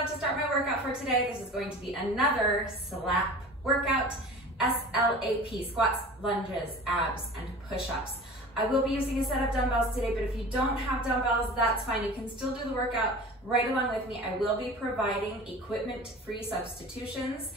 about to start my workout for today. This is going to be another SLAP workout, SLAP, squats, lunges, abs, and push-ups. I will be using a set of dumbbells today, but if you don't have dumbbells, that's fine. You can still do the workout right along with me. I will be providing equipment-free substitutions,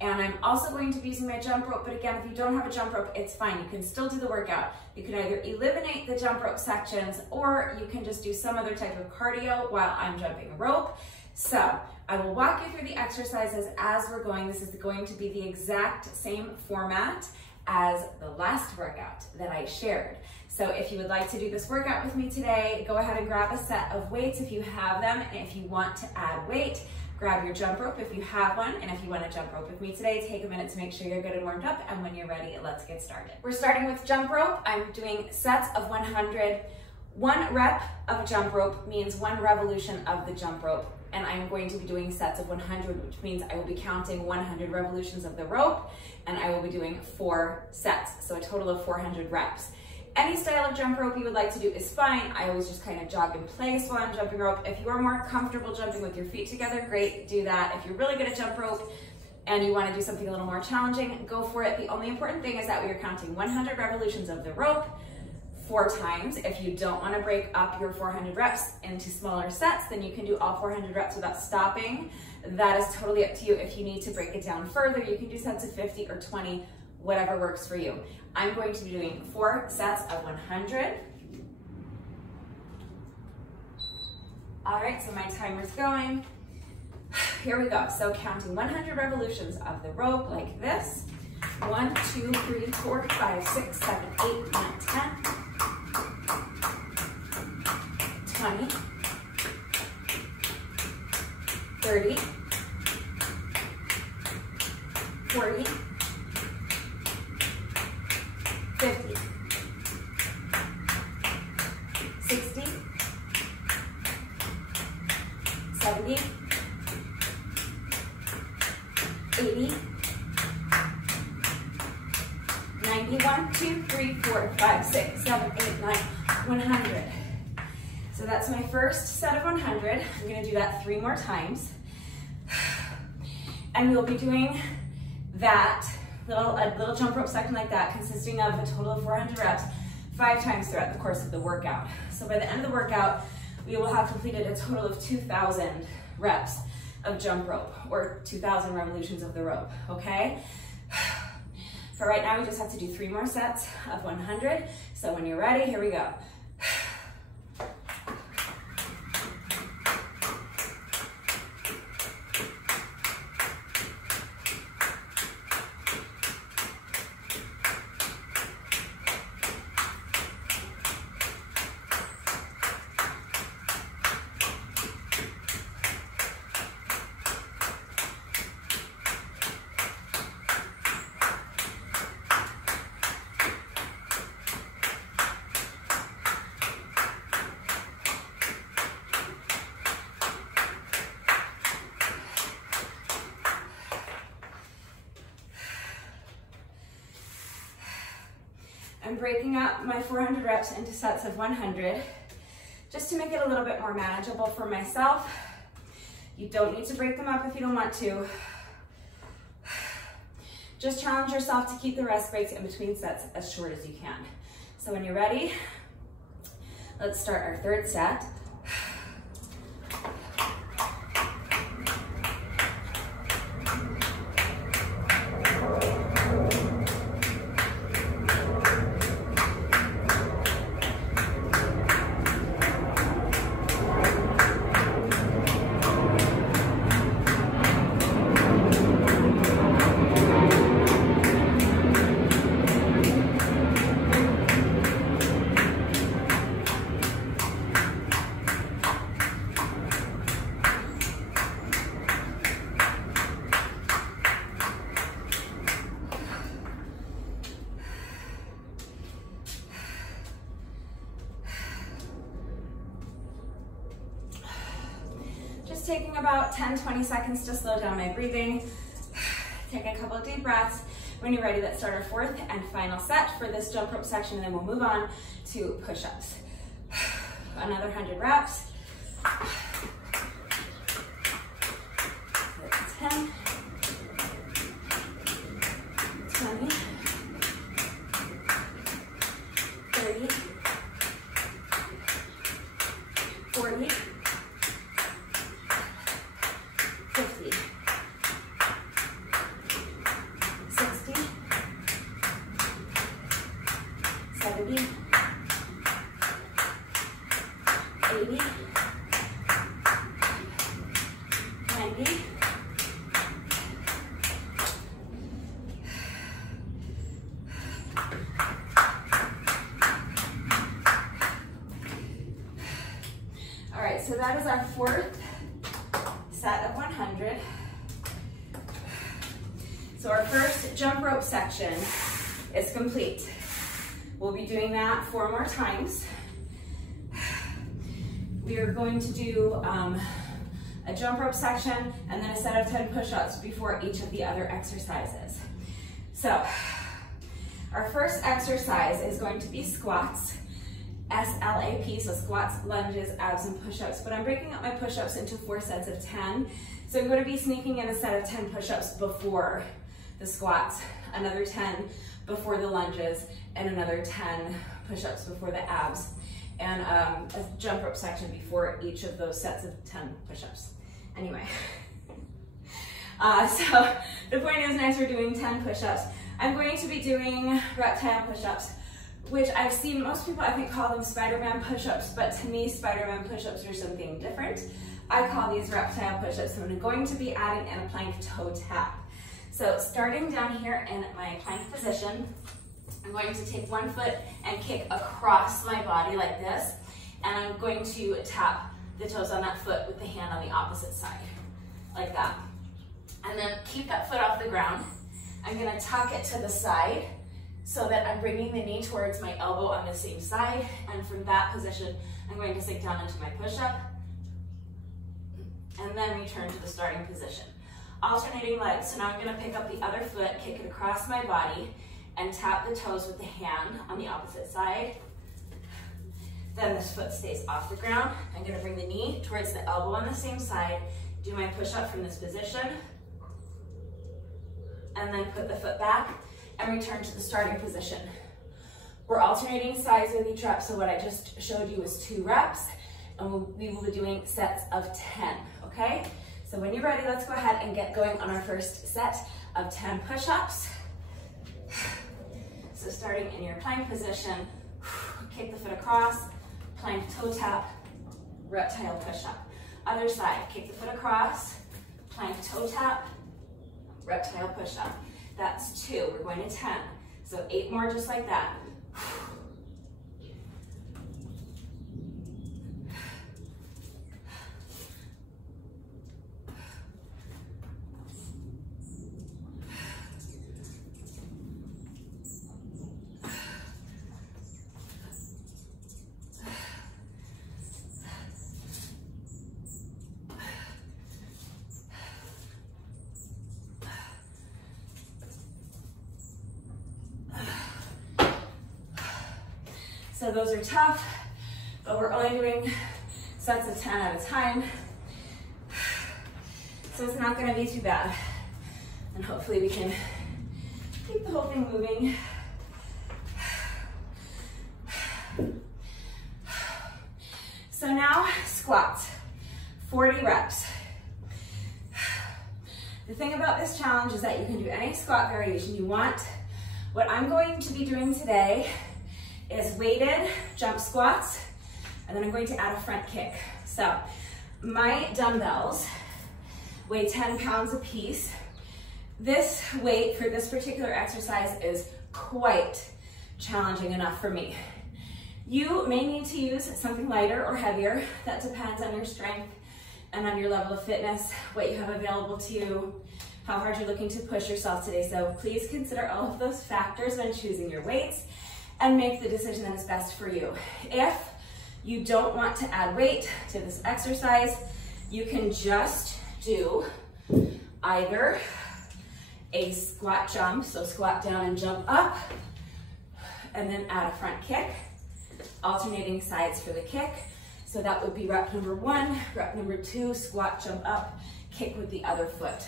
and I'm also going to be using my jump rope, but again, if you don't have a jump rope, it's fine. You can still do the workout. You can either eliminate the jump rope sections, or you can just do some other type of cardio while I'm jumping rope. So I will walk you through the exercises as we're going. This is going to be the exact same format as the last workout that I shared. So if you would like to do this workout with me today, go ahead and grab a set of weights if you have them. And if you want to add weight, grab your jump rope if you have one. And if you want to jump rope with me today, take a minute to make sure you're good and warmed up. And when you're ready, let's get started. We're starting with jump rope. I'm doing sets of 100. 1 rep of a jump rope means 1 revolution of the jump rope. And I'm going to be doing sets of 100, which means I will be counting 100 revolutions of the rope, and I will be doing 4 sets, so a total of 400 reps. Any style of jump rope you would like to do is fine. I always just kind of jog in place while I'm jumping rope. If you are more comfortable jumping with your feet together, great, do that. If you're really good at jump rope and you want to do something a little more challenging, go for it. The only important thing is that we are counting 100 revolutions of the rope 4 times. If you don't want to break up your 400 reps into smaller sets, then you can do all 400 reps without stopping. That is totally up to you. If you need to break it down further, you can do sets of 50 or 20, whatever works for you. I'm going to be doing 4 sets of 100. All right, so my timer's going. Here we go. So counting 100 revolutions of the rope like this. 1, 2, 3, 4, 5, 6, 7, 8, 9, 10. 20, 30, 40, 50, 60, 70, 80, 91, 2, 3, 4, 5, 6, 7, 8, 9, 100. So that's my first set of 100. I'm gonna do that 3 more times. And we'll be doing that a little jump rope section like that, consisting of a total of 400 reps 5 times throughout the course of the workout. So by the end of the workout, we will have completed a total of 2,000 reps of jump rope, or 2,000 revolutions of the rope, okay? For right now, we just have to do 3 more sets of 100. So when you're ready, here we go. I'm breaking up my 400 reps into sets of 100 just to make it a little bit more manageable for myself. You don't need to break them up if you don't want to. Just challenge yourself to keep the rest breaks in between sets as short as you can. So when you're ready, let's start our 3rd set. Taking about 10-20 seconds to slow down my breathing. Take a couple of deep breaths. When you're ready, let's start our 4th and final set for this jump rope section, and then we'll move on to push-ups. Another 100 reps. that is our fourth set of 100. So our first jump rope section is complete. We'll be doing that 4 more times. We are going to do a jump rope section and then a set of 10 push-ups before each of the other exercises. So our first exercise is going to be squats, SLAP, so squats, lunges, abs, and push-ups. But I'm breaking up my push-ups into 4 sets of 10. So I'm going to be sneaking in a set of 10 push-ups before the squats, another 10 before the lunges, and another 10 push-ups before the abs, and a jump rope section before each of those sets of 10 push-ups. Anyway, so the point is, next we're doing 10 push-ups. I'm going to be doing reptile push-ups, which I've seen most people, I think, call them Spider-Man push-ups, but to me, Spider-Man push-ups are something different. I call these reptile push-ups, so I'm going to be adding in a plank toe tap. So starting down here in my plank position, I'm going to take one foot and kick across my body like this, and I'm going to tap the toes on that foot with the hand on the opposite side, like that. And then keep that foot off the ground. I'm gonna tuck it to the side so that I'm bringing the knee towards my elbow on the same side, and from that position, I'm going to sink down into my push-up, and then return to the starting position. Alternating legs, so now I'm gonna pick up the other foot, kick it across my body, and tap the toes with the hand on the opposite side. Then this foot stays off the ground. I'm gonna bring the knee towards the elbow on the same side, do my push-up from this position, and then put the foot back and return to the starting position. We're alternating sides with each rep, so what I just showed you was 2 reps, and we will be doing sets of 10, okay? So when you're ready, let's go ahead and get going on our first set of 10 push-ups. So starting in your plank position, kick the foot across, plank toe tap, reptile push-up. Other side, kick the foot across, plank toe tap, reptile push-up. That's 2, we're going to 10. So 8 more just like that. So those are tough, but we're only doing sets of 10 at a time. So it's not gonna be too bad. And hopefully we can keep the whole thing moving. So now squats, 40 reps. The thing about this challenge is that you can do any squat variation you want. What I'm going to be doing today is weighted jump squats, and then I'm going to add a front kick. So my dumbbells weigh 10 pounds a piece. This weight for this particular exercise is quite challenging enough for me. You may need to use something lighter or heavier. That depends on your strength and on your level of fitness, what you have available to you, how hard you're looking to push yourself today. So please consider all of those factors when choosing your weights and make the decision that is best for you. If you don't want to add weight to this exercise, you can just do either a squat jump, so squat down and jump up, and then add a front kick, alternating sides for the kick. So that would be rep number 1, rep number 2, squat, jump up, kick with the other foot.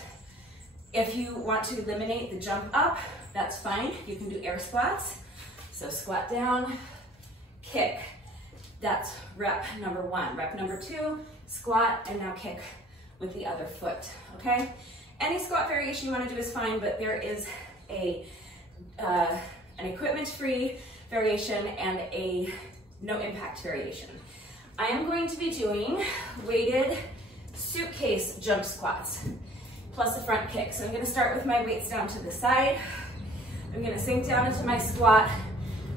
If you want to eliminate the jump up, that's fine. You can do air squats. So squat down, kick. That's rep number 1. Rep number 2, squat, and now kick with the other foot, okay? Any squat variation you want to do is fine, but there is an equipment-free variation and a no impact variation. I am going to be doing weighted suitcase jump squats plus a front kick. So I'm going to start with my weights down to the side. I'm going to sink down into my squat,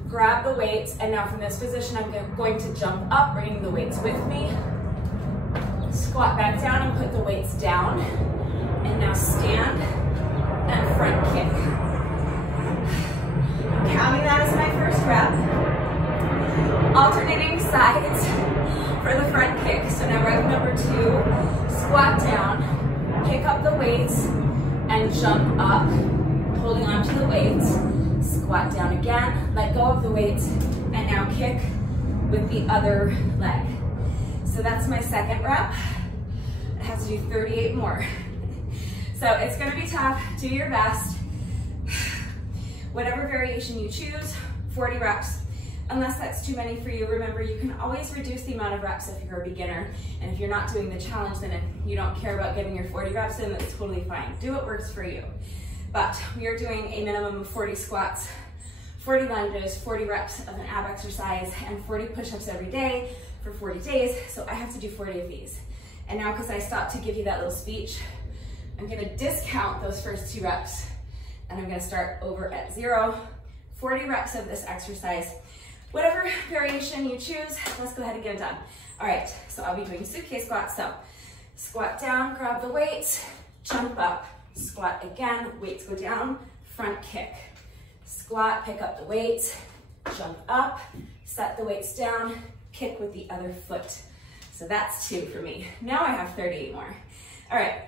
grab the weights, and now from this position I'm going to jump up, bringing the weights with me. Squat back down and put the weights down. And now stand and front kick. I'm counting that as my first rep. Alternating sides for the front kick. So now rep number 2, squat down, pick up the weights, and jump up, holding on to the weights. Squat down again, let go of the weights, and now kick with the other leg. So that's my second rep. I have to do 38 more. So it's gonna be tough, do your best. Whatever variation you choose, 40 reps. Unless that's too many for you, remember you can always reduce the amount of reps if you're a beginner. And if you're not doing the challenge, then if you don't care about getting your 40 reps in, that's totally fine. Do what works for you. But we are doing a minimum of 40 squats, 40 lunges, 40 reps of an ab exercise, and 40 push-ups every day for 40 days. So I have to do 40 of these. And now, because I stopped to give you that little speech, I'm gonna discount those first 2 reps, and I'm gonna start over at 0, 40 reps of this exercise. Whatever variation you choose, let's go ahead and get it done. All right, so I'll be doing suitcase squats. So squat down, grab the weights, jump up, squat again, weights go down, front kick. Squat, pick up the weights, jump up, set the weights down, kick with the other foot. So that's 2 for me. Now I have 38 more. All right.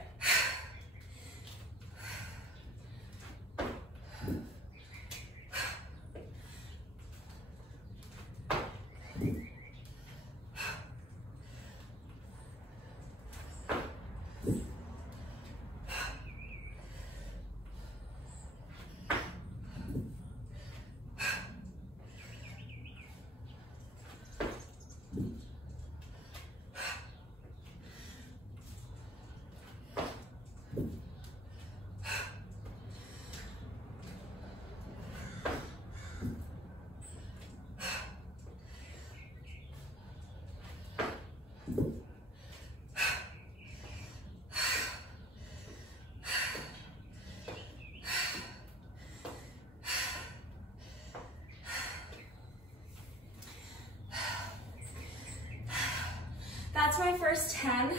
That's my first 10.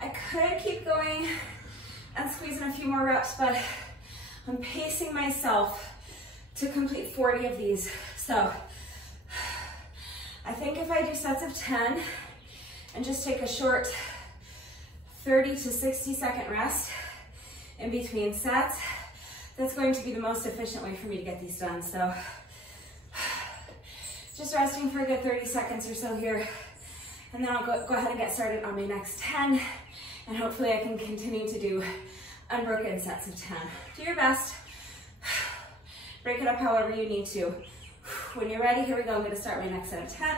I could keep going and squeeze in a few more reps, but I'm pacing myself to complete 40 of these. So I think if I do sets of 10 and just take a short 30 to 60 second rest in between sets, that's going to be the most efficient way for me to get these done. So just resting for a good 30 seconds or so here, and then I'll go ahead and get started on my next 10, and hopefully I can continue to do unbroken sets of 10. Do your best. Break it up however you need to. When you're ready, here we go. I'm going to start my next set of 10.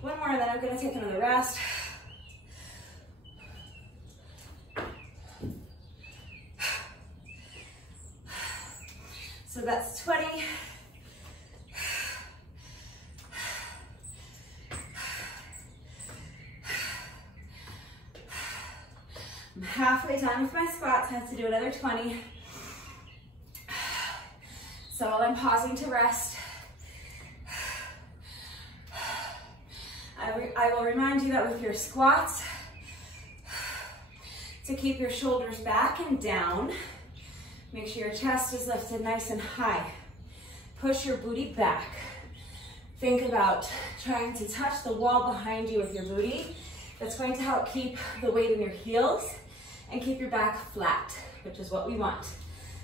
One more, and then I'm going to take another rest. So that's 20. I'm halfway done with my squats. I have to do another 20. So while I'm pausing to rest, I will remind you that with your squats, to keep your shoulders back and down, make sure your chest is lifted nice and high. Push your booty back. Think about trying to touch the wall behind you with your booty. That's going to help keep the weight in your heels and keep your back flat, which is what we want.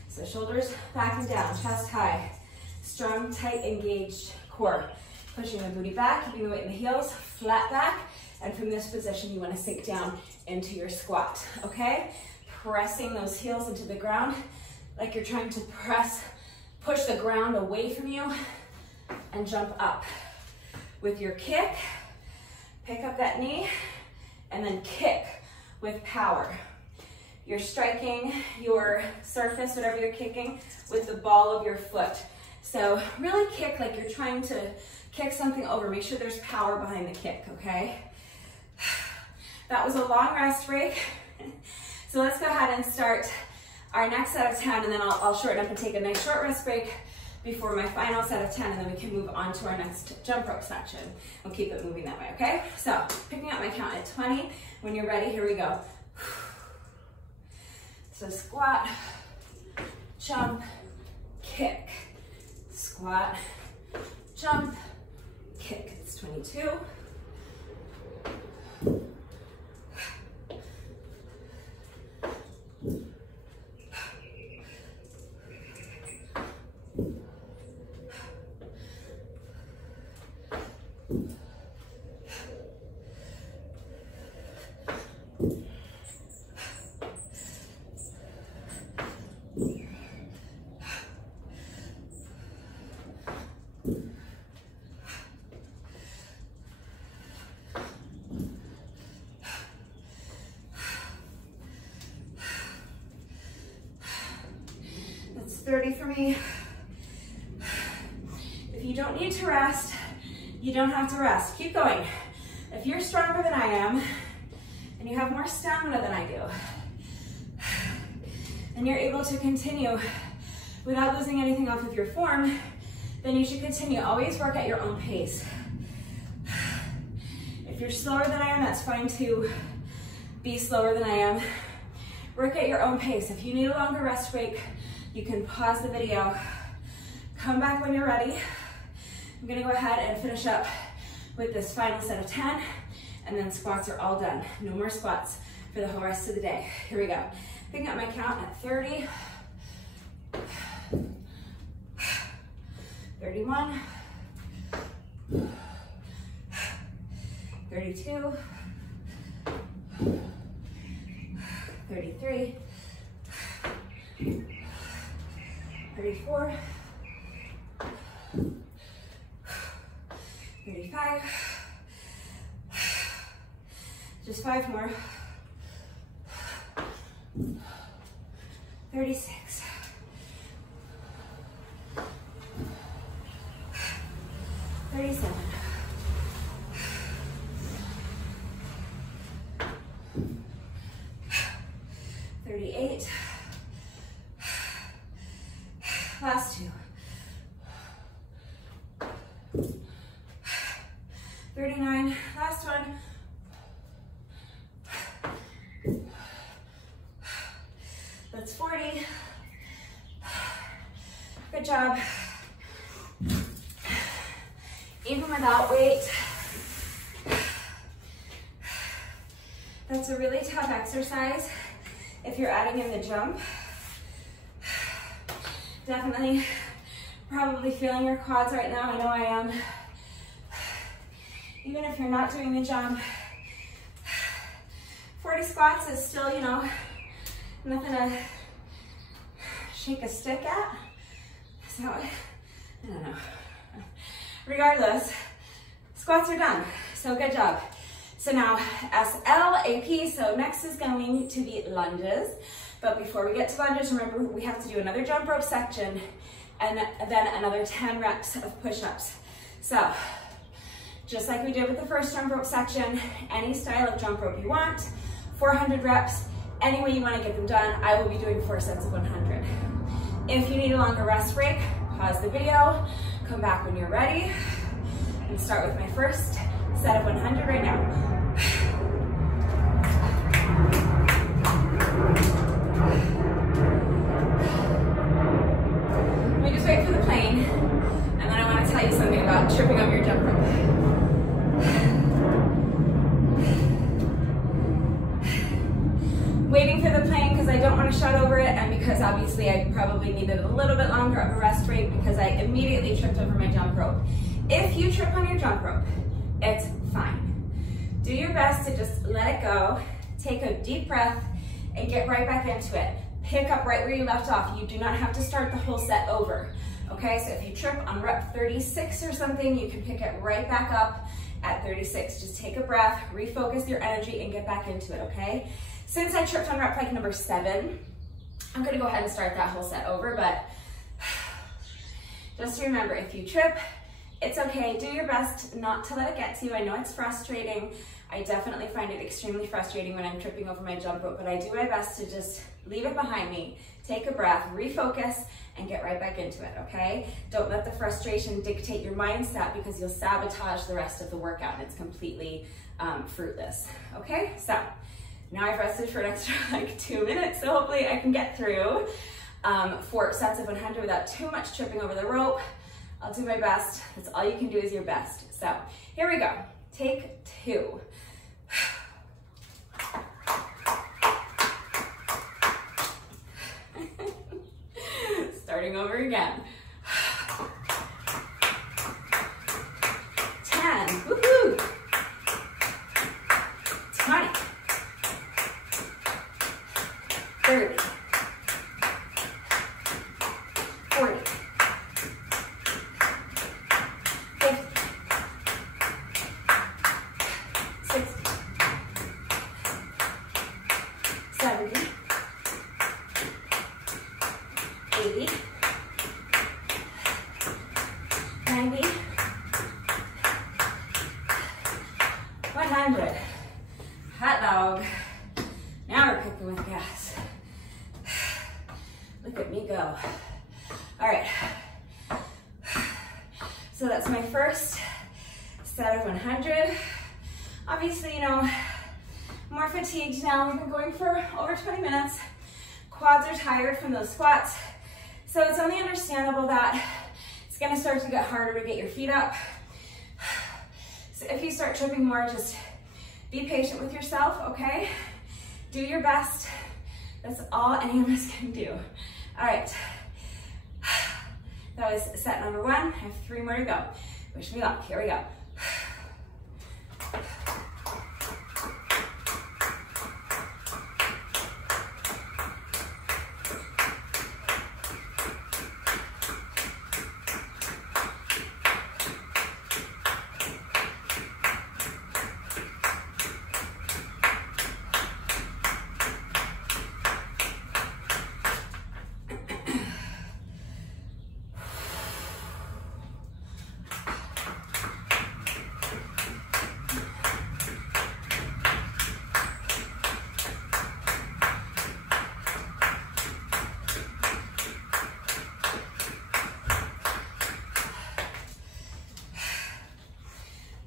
So shoulders back and down, chest high, strong, tight, engaged core. Pushing the booty back, keeping the weight in the heels, flat back, And from this position, you want to sink down into your squat, okay? Pressing those heels into the ground like you're trying to push the ground away from you and jump up. With your kick, pick up that knee and then kick with power. You're striking your surface, whatever you're kicking, with the ball of your foot. So really kick like you're trying to kick something over. Make sure there's power behind the kick, okay? That was a long rest break. So let's go ahead and start our next set of 10, and then I'll shorten up and take a nice short rest break before my final set of 10, and then we can move on to our next jump rope section. We'll keep it moving that way, okay? So picking up my count at 20. When you're ready, here we go. So squat, jump, kick, squat, jump, kick. It's 22. That's 30 for me. If you don't need to rest, you don't have to rest. Keep going. If you're stronger than I am, and you have more stamina than I do, and you're able to continue without losing anything off of your form, then you should continue. Always work at your own pace. If you're slower than I am, that's fine too. Be slower than I am. Work at your own pace. If you need a longer rest break, you can pause the video, come back when you're ready. I'm gonna go ahead and finish up with this final set of 10, and then squats are all done. No more squats for the whole rest of the day. Here we go. Picking up my count at 30, 31, 32, 33, 34, 35, just 5 more, 36, 37, 38, last 2, 39, last one, that's 40, good job. Even without weight, that's a really tough exercise if you're adding in the jump. Definitely probably feeling your quads right now. I know I am. Even if you're not doing the jump, 40 squats is still, you know, nothing to shake a stick at. So, I don't know. Regardless, squats are done. So good job. So now SLAP, so next is going to be lunges. But before we get to lunges, remember we have to do another jump rope section and then another 10 reps of push-ups. So just like we did with the first jump rope section, any style of jump rope you want, 400 reps, any way you want to get them done. I will be doing 4 sets of 100. If you need a longer rest break, pause the video, come back when you're ready, and start with my first set of 100 right now. Let me just wait for the plane, and then I want to tell you something about tripping up your jump rope. Waiting for the plane because I don't want to shut over it, and because obviously I probably needed a little bit longer of a rest break because I immediately tripped over my jump rope. If you trip on your jump rope, it's fine. Do your best to just let it go. Take a deep breath and get right back into it. Pick up right where you left off. You do not have to start the whole set over. Okay, so if you trip on rep 36 or something, you can pick it right back up at 36. Just take a breath, refocus your energy, and get back into it, okay? Since I tripped on rep like number 7, I'm gonna go ahead and start that whole set over, but just remember, if you trip, it's okay. Do your best not to let it get to you. I know it's frustrating. I definitely find it extremely frustrating when I'm tripping over my jump rope, but I do my best to just leave it behind me, take a breath, refocus, and get right back into it, okay? Don't let the frustration dictate your mindset, because you'll sabotage the rest of the workout and it's completely fruitless, okay? So now I've rested for an extra like 2 minutes, so hopefully I can get through 4 sets of 100 without too much tripping over the rope. I'll do my best. That's all you can do is your best. So here we go. Take 2. Starting over again. 10. Woohoo! 20. 30. 40. 50. 60. 70. 80. 90. 100. Hot dog. Now we're cooking with gas. Look at me go. All right. So that's my first set of 100. Obviously, you know, more fatigued now. We've been going for over 20 minutes. Quads are tired from those squats. So it's only understandable that it's gonna start to get harder to get your feet up. So if you start tripping more, just be patient with yourself, okay? Do your best. That's all any of us can do. All right. That was set number 1. I have 3 more to go. Wish me luck. Here we go.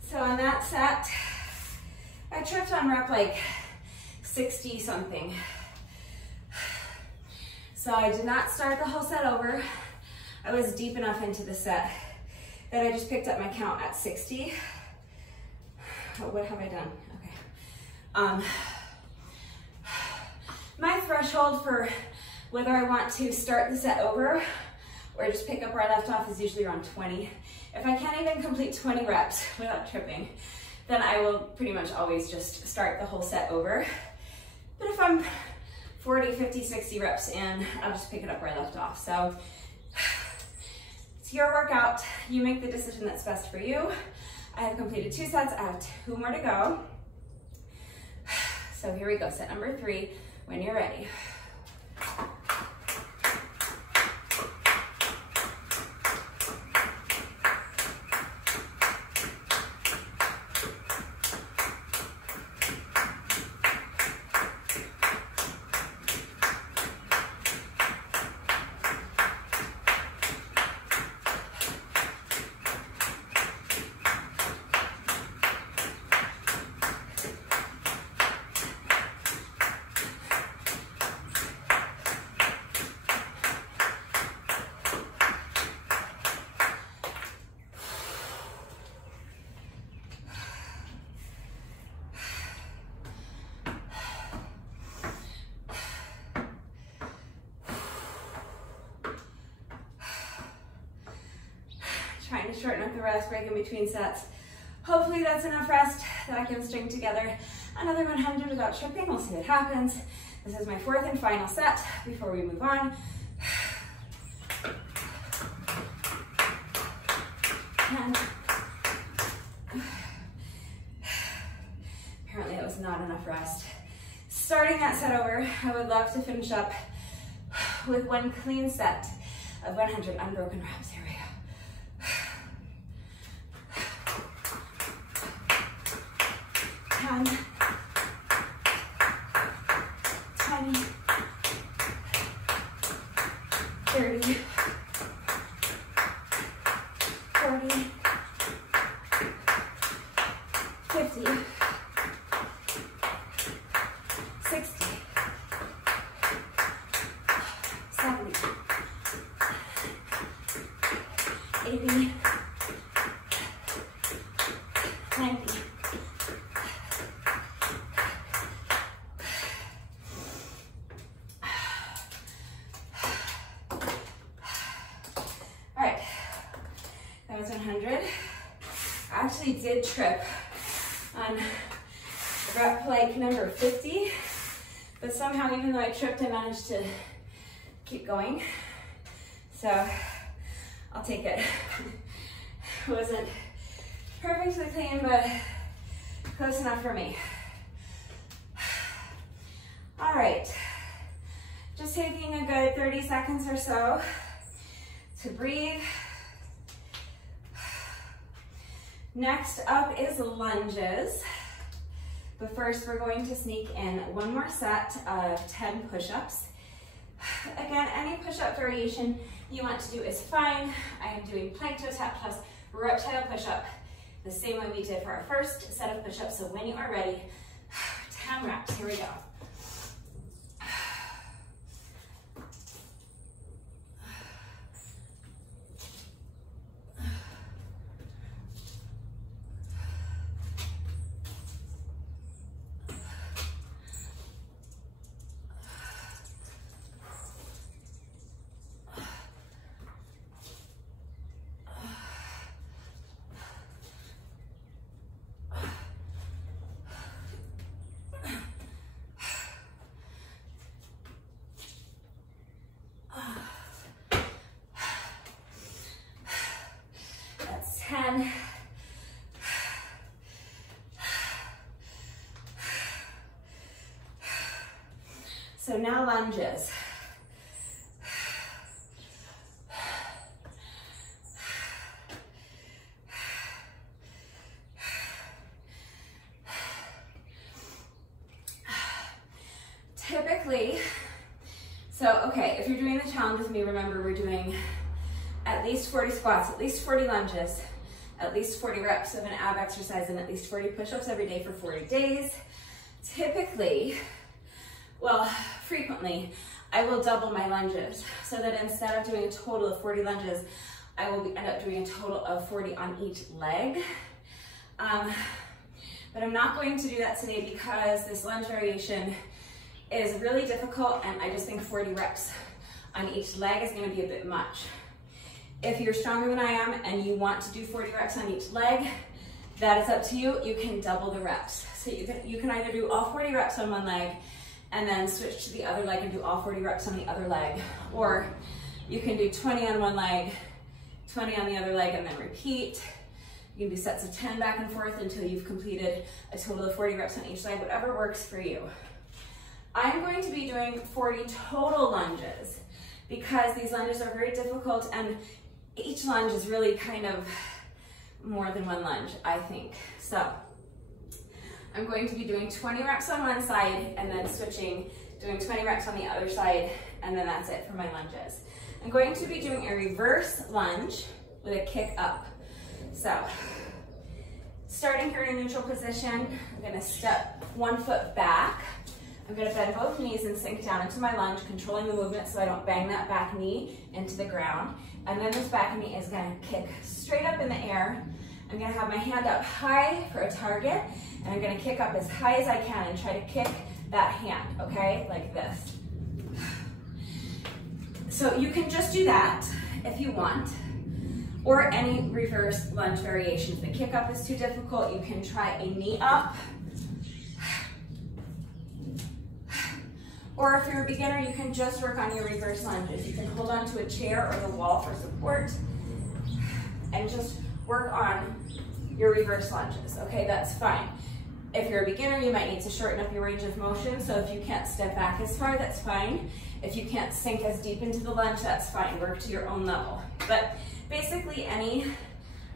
So on that set, I tripped on rep like 60 something. So I did not start the whole set over. I was deep enough into the set that I just picked up my count at 60. Oh, what have I done? Okay. My threshold for whether I want to start the set over or just pick up where I left off is usually around 20. If I can't even complete 20 reps without tripping, then I will pretty much always just start the whole set over. But if I'm 40, 50, 60 reps in, I'll just pick it up where I left off. So it's your workout. You make the decision that's best for you. I have completed 2 sets. I have 2 more to go. So here we go, set number 3, when you're ready. Trying to shorten up the rest break in between sets. Hopefully that's enough rest that I can string together another 100 without tripping. We'll see what happens. This is my fourth and final set before we move on. And apparently it was not enough rest. Starting that set over, I would love to finish up with one clean set of 100 unbroken reps. Here we go. 10, 20, 30, 40, 50, 60, 70, 80, 90. All right, that was 100. I actually did trip on rep like number 50, but somehow even though I tripped, I managed to keep going. So I'll take it. It wasn't perfectly clean, but close enough for me. All right, just taking a good 30 seconds or so to breathe. Next up is lunges. But first we're going to sneak in one more set of 10 push-ups. Again, any push-up variation you want to do is fine. I am doing plank toe tap plus reptile push-up, the same way we did for our first set of push-ups. So when you are ready, 10 reps, here we go. That's 10. So now lunges. Typically, so okay, if you're doing the challenge with me, remember we're doing at least 40 squats, at least 40 lunges, at least 40 reps of an ab exercise, and at least 40 push-ups every day for 40 days. Typically, well, frequently, I will double my lunges so that instead of doing a total of 40 lunges, I will end up doing a total of 40 on each leg. But I'm not going to do that today because this lunge variation is really difficult, and I just think 40 reps on each leg is going to be a bit much. If you're stronger than I am and you want to do 40 reps on each leg, that is up to you. You can double the reps. So you can either do all 40 reps on one leg and then switch to the other leg and do all 40 reps on the other leg. Or you can do 20 on one leg, 20 on the other leg, and then repeat. You can do sets of 10 back and forth until you've completed a total of 40 reps on each leg, whatever works for you. I'm going to be doing 40 total lunges because these lunges are very difficult, and each lunge is really kind of more than one lunge, I think. So I'm going to be doing 20 reps on one side and then switching, doing 20 reps on the other side, and then that's it for my lunges. I'm going to be doing a reverse lunge with a kick up. So starting here in a neutral position, I'm gonna step one foot back. I'm gonna bend both knees and sink down into my lunge, controlling the movement so I don't bang that back knee into the ground. And then this back knee is gonna kick straight up in the air. I'm gonna have my hand up high for a target, and I'm gonna kick up as high as I can and try to kick that hand, okay? Like this. So you can just do that if you want, or any reverse lunge variations. The kick up is too difficult, you can try a knee up. Or if you're a beginner, you can just work on your reverse lunges. You can hold on to a chair or the wall for support and just work on your reverse lunges, okay? That's fine. If you're a beginner, you might need to shorten up your range of motion, so if you can't step back as far, that's fine. If you can't sink as deep into the lunge, that's fine. Work to your own level. But basically, any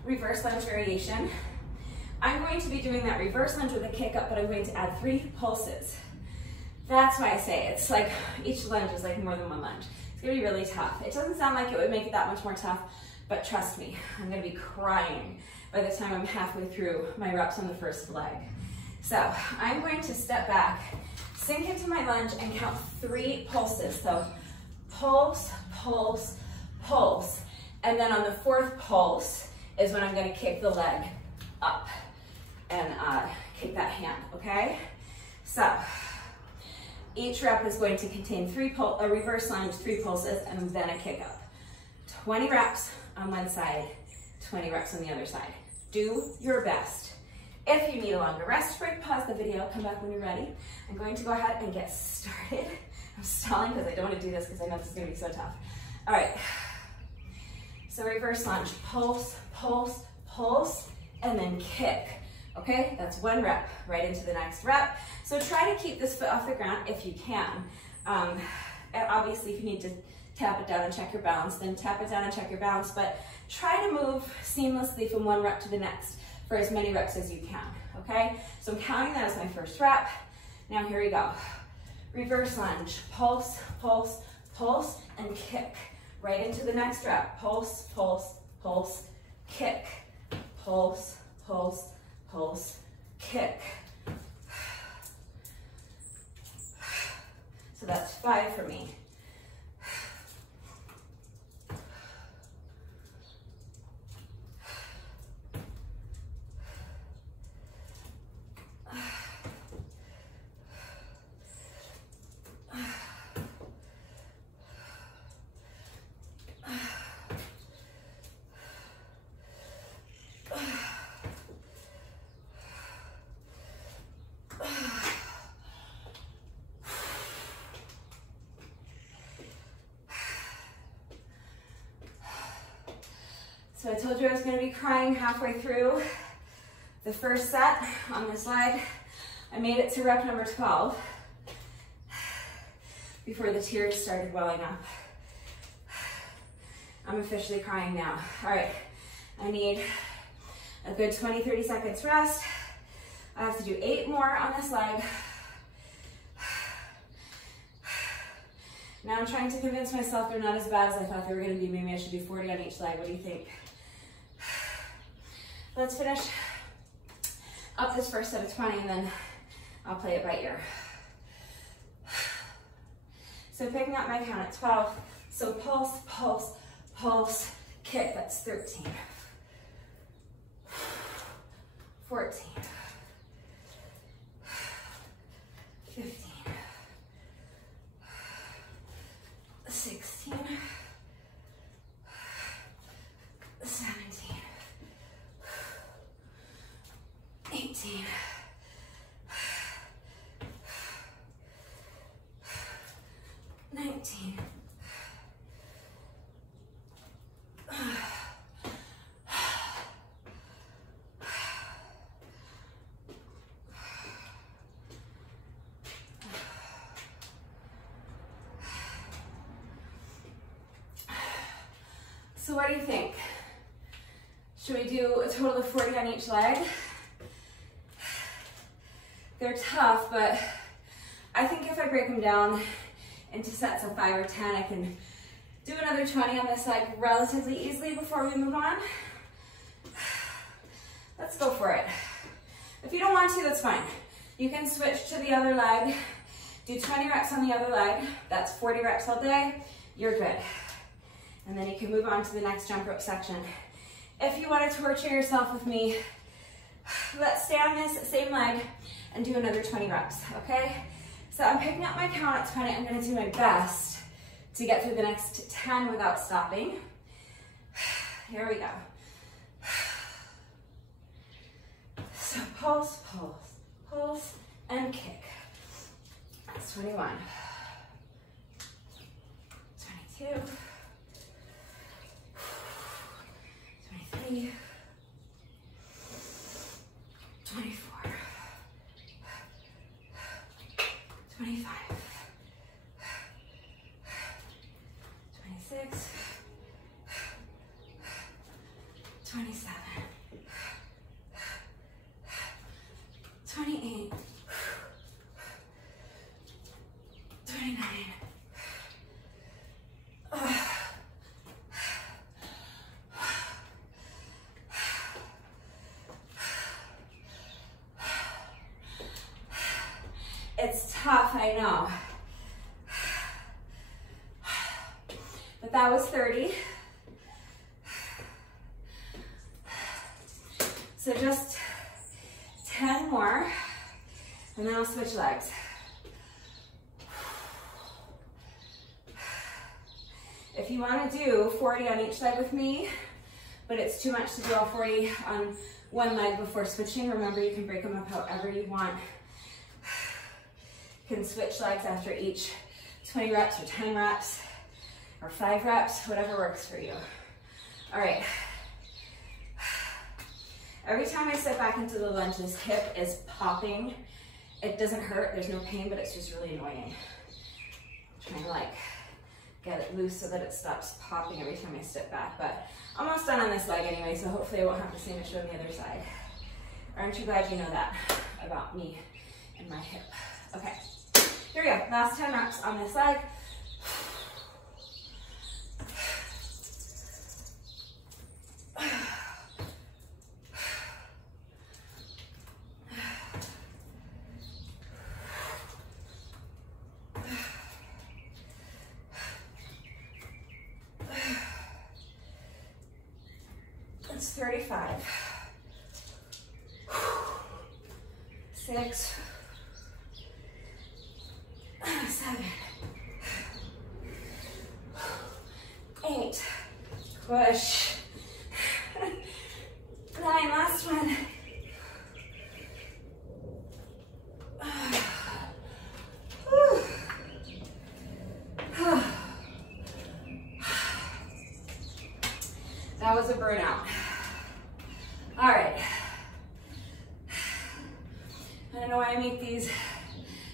reverse lunge variation, I'm going to be doing that reverse lunge with a kick up, but I'm going to add 3 pulses. That's why I say it's like each lunge is like more than one lunge. It's gonna be really tough. It doesn't sound like it would make it that much more tough, but trust me, I'm gonna be crying by the time I'm halfway through my reps on the first leg. So I'm going to step back, sink into my lunge, and count 3 pulses. So pulse, pulse, pulse. And then on the 4th pulse is when I'm gonna kick the leg up and kick that hand, okay? So each rep is going to contain a reverse lunge, 3 pulses, and then a kick up. 20 reps on one side, 20 reps on the other side. Do your best. If you need a longer rest break, pause the video, come back when you're ready. I'm going to go ahead and get started. I'm stalling because I don't want to do this because I know this is going to be so tough. All right, so reverse lunge, pulse, pulse, pulse, and then kick. Okay, that's 1 rep, right into the next rep. So try to keep this foot off the ground if you can. And obviously, if you need to tap it down and check your balance, then tap it down and check your balance, but try to move seamlessly from 1 rep to the next for as many reps as you can, okay? So I'm counting that as my first rep. Now here we go. Reverse lunge, pulse, pulse, pulse, and kick. Right into the next rep. Pulse, pulse, pulse, kick. Pulse, pulse, pulse, kick. So that's 5 for me. So I told you I was going to be crying halfway through the first set on this leg. I made it to rep number 12 before the tears started welling up. I'm officially crying now. All right, I need a good 20-30 seconds rest. I have to do 8 more on this leg. Now I'm trying to convince myself they're not as bad as I thought they were going to be. Maybe I should do 40 on each leg. What do you think? Let's finish up this first set of 20 and then I'll play it by ear. So picking up my count at 12. So pulse, pulse, pulse, kick. That's 13. 14. 15. 16. 17. 18, 19, so what do you think? Should we do a total of 40 on each leg? They're tough, but I think if I break them down into sets of 5 or 10, I can do another 20 on this leg relatively easily before we move on. Let's go for it. If you don't want to, that's fine. You can switch to the other leg, do 20 reps on the other leg. That's 40 reps all day. You're good. And then you can move on to the next jump rope section. If you want to torture yourself with me, let's stay on this same leg and do another 20 reps, okay? So I'm picking up my count at 20. I'm gonna do my best to get through the next 10 without stopping. Here we go. So pulse, pulse, pulse, and kick. That's 21. 22. 23. 24. 25. 26. 27. 28. 29. It's tough, I know. But that was 30. So just 10 more, and then I'll switch legs. If you want to do 40 on each leg with me, but it's too much to do all 40 on one leg before switching, remember you can break them up however you want. You can switch legs after each 20 reps or 10 reps or 5 reps, whatever works for you. All right. Every time I step back into the lunge, this hip is popping. It doesn't hurt, there's no pain, but it's just really annoying. I'm trying to like get it loose so that it stops popping every time I step back, but I'm almost done on this leg anyway, so hopefully I won't have the same issue on the other side. Aren't you glad you know that about me and my hip? Okay, here we go, last 10 reps on this leg. It's 35. 6, 7, 8, push. 9, last one. That was a burnout. All right. I don't know why I make these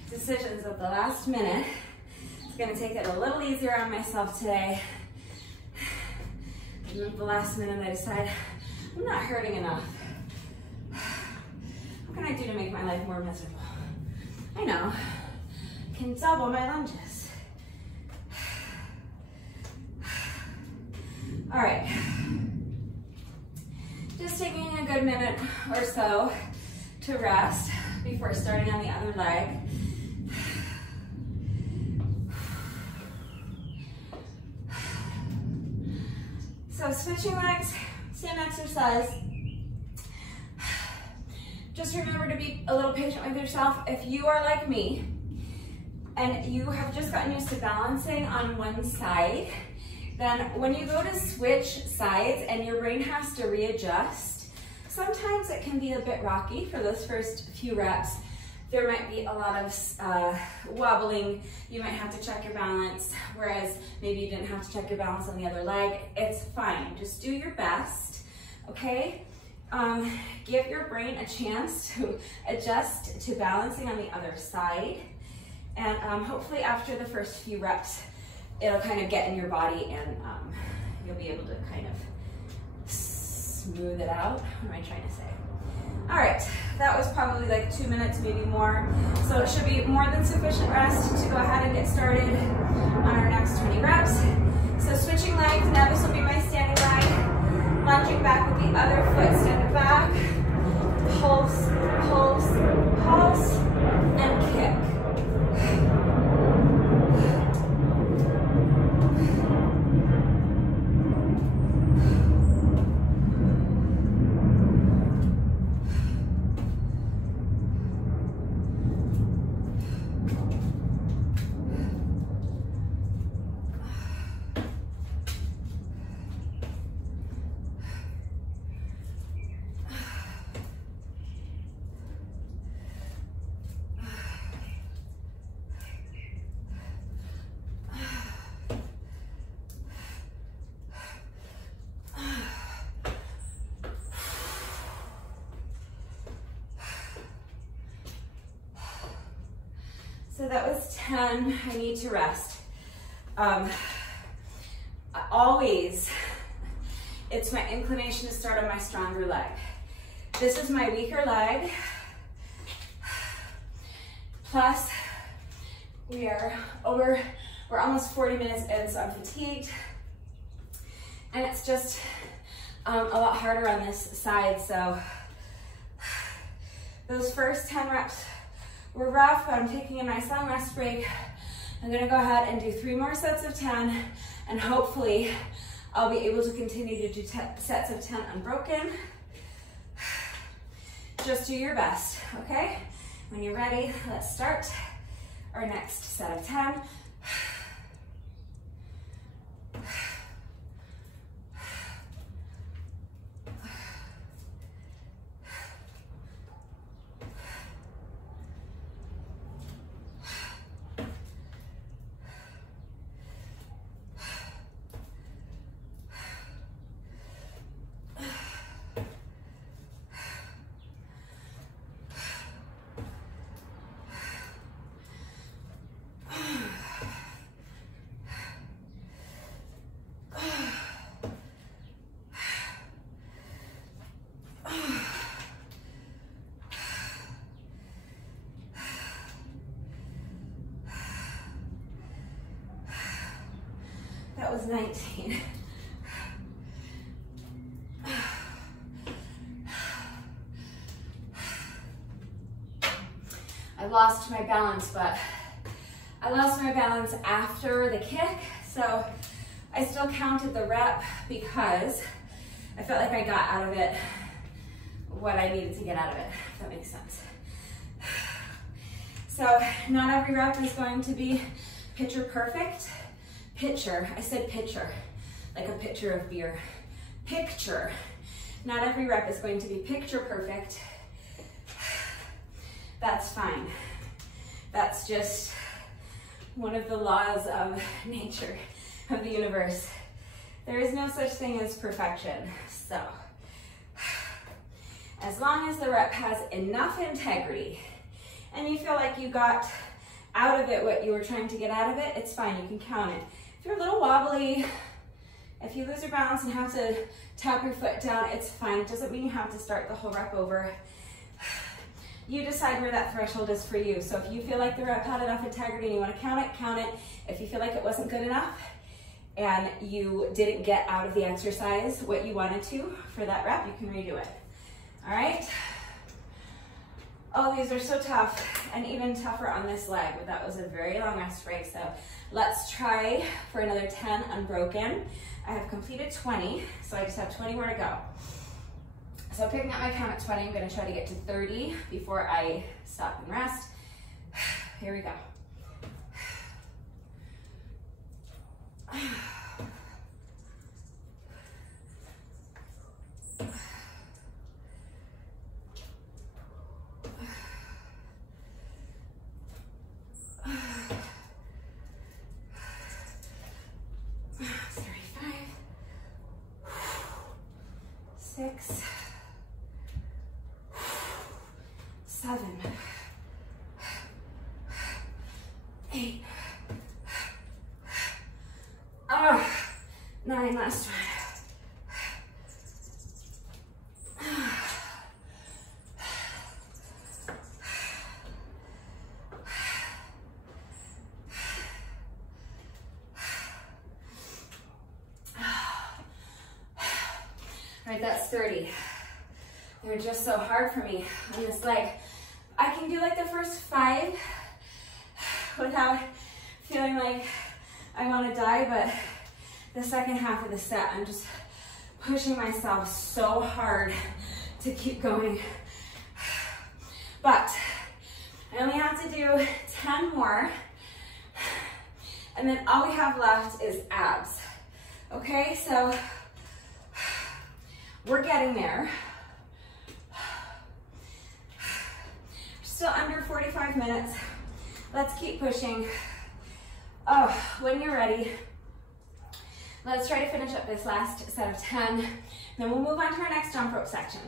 decisions at the last minute. It's gonna take it a little easier on myself today. And at the last minute I decide I'm not hurting enough. What can I do to make my life more miserable? I know, I can double my lunges. All right. Just taking a good minute or so to rest before starting on the other leg. So switching legs, same exercise. Just remember to be a little patient with yourself. If you are like me and you have just gotten used to balancing on one side, then when you go to switch sides and your brain has to readjust, sometimes it can be a bit rocky for those first few reps. There might be a lot of wobbling. You might have to check your balance, whereas maybe you didn't have to check your balance on the other leg. It's fine, just do your best, okay? Give your brain a chance to adjust to balancing on the other side. And hopefully after the first few reps, it'll kind of get in your body and you'll be able to kind of smooth it out. What am I trying to say? All right, that was probably like 2 minutes, maybe more. So it should be more than sufficient rest to go ahead and get started on our next 20 reps. So switching legs, now this will be my standing leg. Lunging back with the other foot, stand back. Pulse, pulse, pulse, and kick. So that was 10, I need to rest. Always, it's my inclination to start on my stronger leg. This is my weaker leg. Plus, we're almost 40 minutes in, so I'm fatigued. And it's just a lot harder on this side, so those first 10 reps were rough, but I'm taking a nice long rest break. I'm gonna go ahead and do 3 more sets of 10, and hopefully I'll be able to continue to do sets of 10 unbroken. Just do your best, okay? When you're ready, let's start our next set of 10. That was 19. I lost my balance, but I lost my balance after the kick, so I still counted the rep because I felt like I got out of it what I needed to get out of it, if that makes sense. So not every rep is going to be picture perfect. Picture, I said picture, like a pitcher of beer. Picture. Not every rep is going to be picture perfect. That's fine. That's just one of the laws of nature, of the universe. There is no such thing as perfection. So, as long as the rep has enough integrity and you feel like you got out of it what you were trying to get out of it, it's fine, you can count it. If you're a little wobbly, if you lose your balance and have to tap your foot down, it's fine. It doesn't mean you have to start the whole rep over. You decide where that threshold is for you. So if you feel like the rep had enough integrity and you want to count it, count it. If you feel like it wasn't good enough and you didn't get out of the exercise what you wanted to for that rep, you can redo it. All right? Oh, these are so tough, and even tougher on this leg, but that was a very long rest break. So let's try for another 10 unbroken. I have completed 20, so I just have 20 more to go. So picking up my count at 20, I'm gonna try to get to 30 before I stop and rest. Here we go. Six, 7, 8, 9, last one. All right, that's 30. They're just so hard for me on this leg. I can do like the first 5 without feeling like I want to die, but the second half of the set, I'm just pushing myself so hard to keep going. But I only have to do 10 more, and then all we have left is abs. Okay, so we're getting there. Still under 45 minutes. Let's keep pushing. Oh, when you're ready, let's try to finish up this last set of 10. Then we'll move on to our next jump rope section.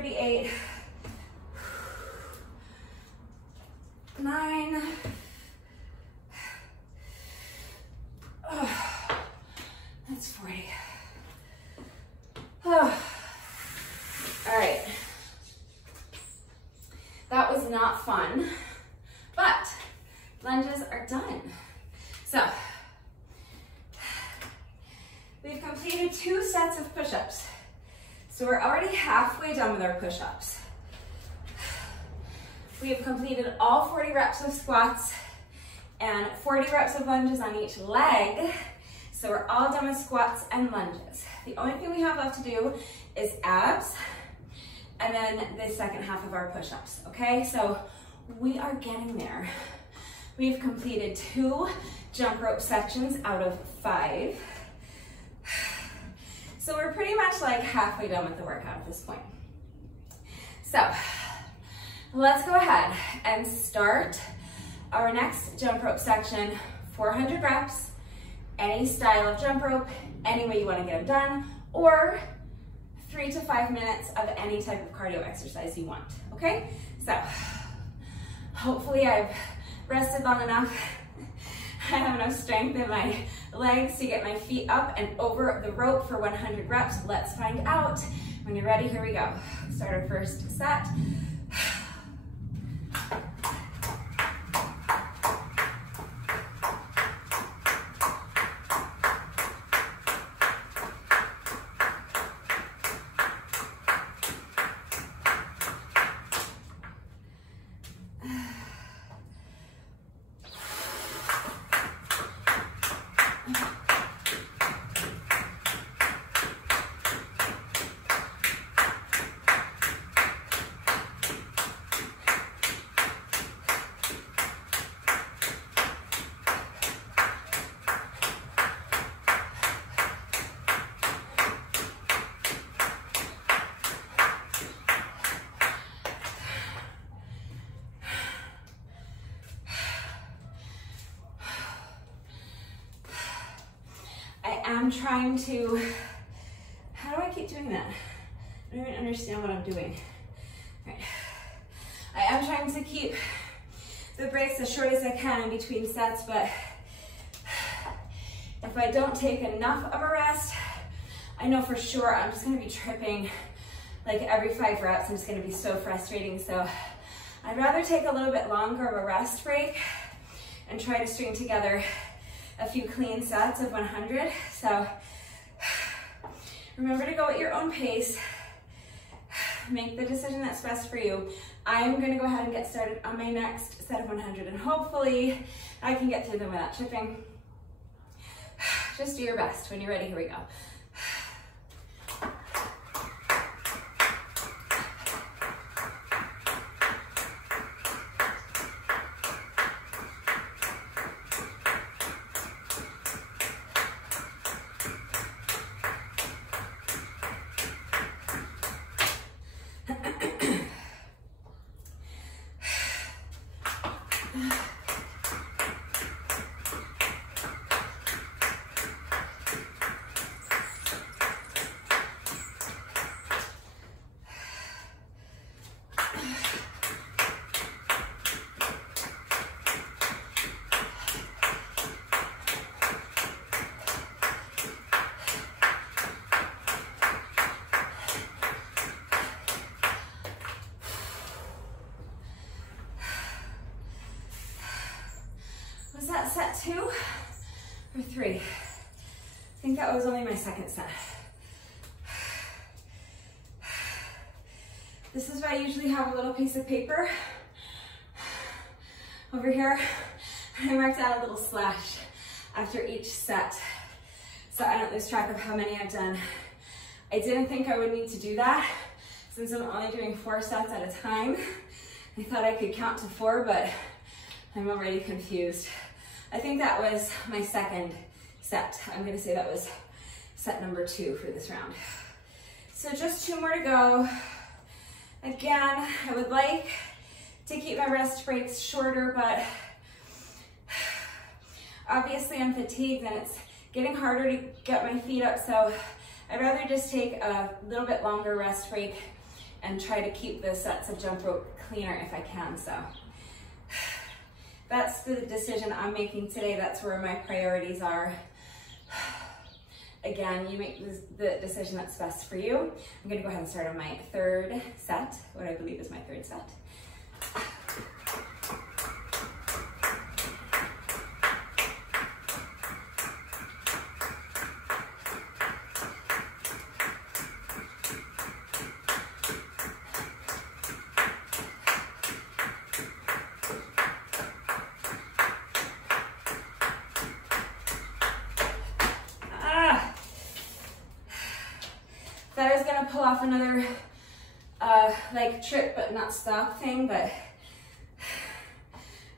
38, 9, that's 40. All right, that was not fun, but lunges are done. So we've completed 2 sets of push-ups. So we're already halfway done with our push-ups. We have completed all 40 reps of squats and 40 reps of lunges on each leg. So we're all done with squats and lunges. The only thing we have left to do is abs and then the second half of our push-ups, okay? So we are getting there. We've completed 2 jump rope sections out of 5. So we're pretty much like halfway done with the workout at this point. So let's go ahead and start our next jump rope section, 400 reps, any style of jump rope, any way you want to get them done, or 3 to 5 minutes of any type of cardio exercise you want, okay? So hopefully I've rested long enough. I have enough strength in my legs to get my feet up and over the rope for 100 reps. Let's find out. When you're ready, here we go. Start our first set. I'm trying to, how do I keep doing that? I don't even understand what I'm doing. All right. I am trying to keep the breaks as short as I can in between sets, but if I don't take enough of a rest, I know for sure I'm just gonna be tripping like every 5 reps. I'm just gonna be so frustrating. So I'd rather take a little bit longer of a rest break and try to string together a few clean sets of 100. So remember to go at your own pace. Make the decision that's best for you. I'm gonna go ahead and get started on my next set of 100 and hopefully I can get through them without tripping. Just do your best. When you're ready, here we go. Was that set 2 or 3? I think that was only my second set. This is why I usually have a little piece of paper over here. I marked out a little slash after each set so I don't lose track of how many I've done. I didn't think I would need to do that since I'm only doing 4 sets at a time. I thought I could count to 4, but I'm already confused. I think that was my second set. I'm gonna say that was set number 2 for this round. So just 2 more to go. Again, I would like to keep my rest breaks shorter, but obviously I'm fatigued and it's getting harder to get my feet up, so I'd rather just take a little bit longer rest break and try to keep the sets of jump rope cleaner if I can. So that's the decision I'm making today. That's where my priorities are. Again, you make the decision that's best for you. I'm gonna go ahead and start on my third set, what I believe is my third set. I was gonna pull off another like trip but not stop thing, but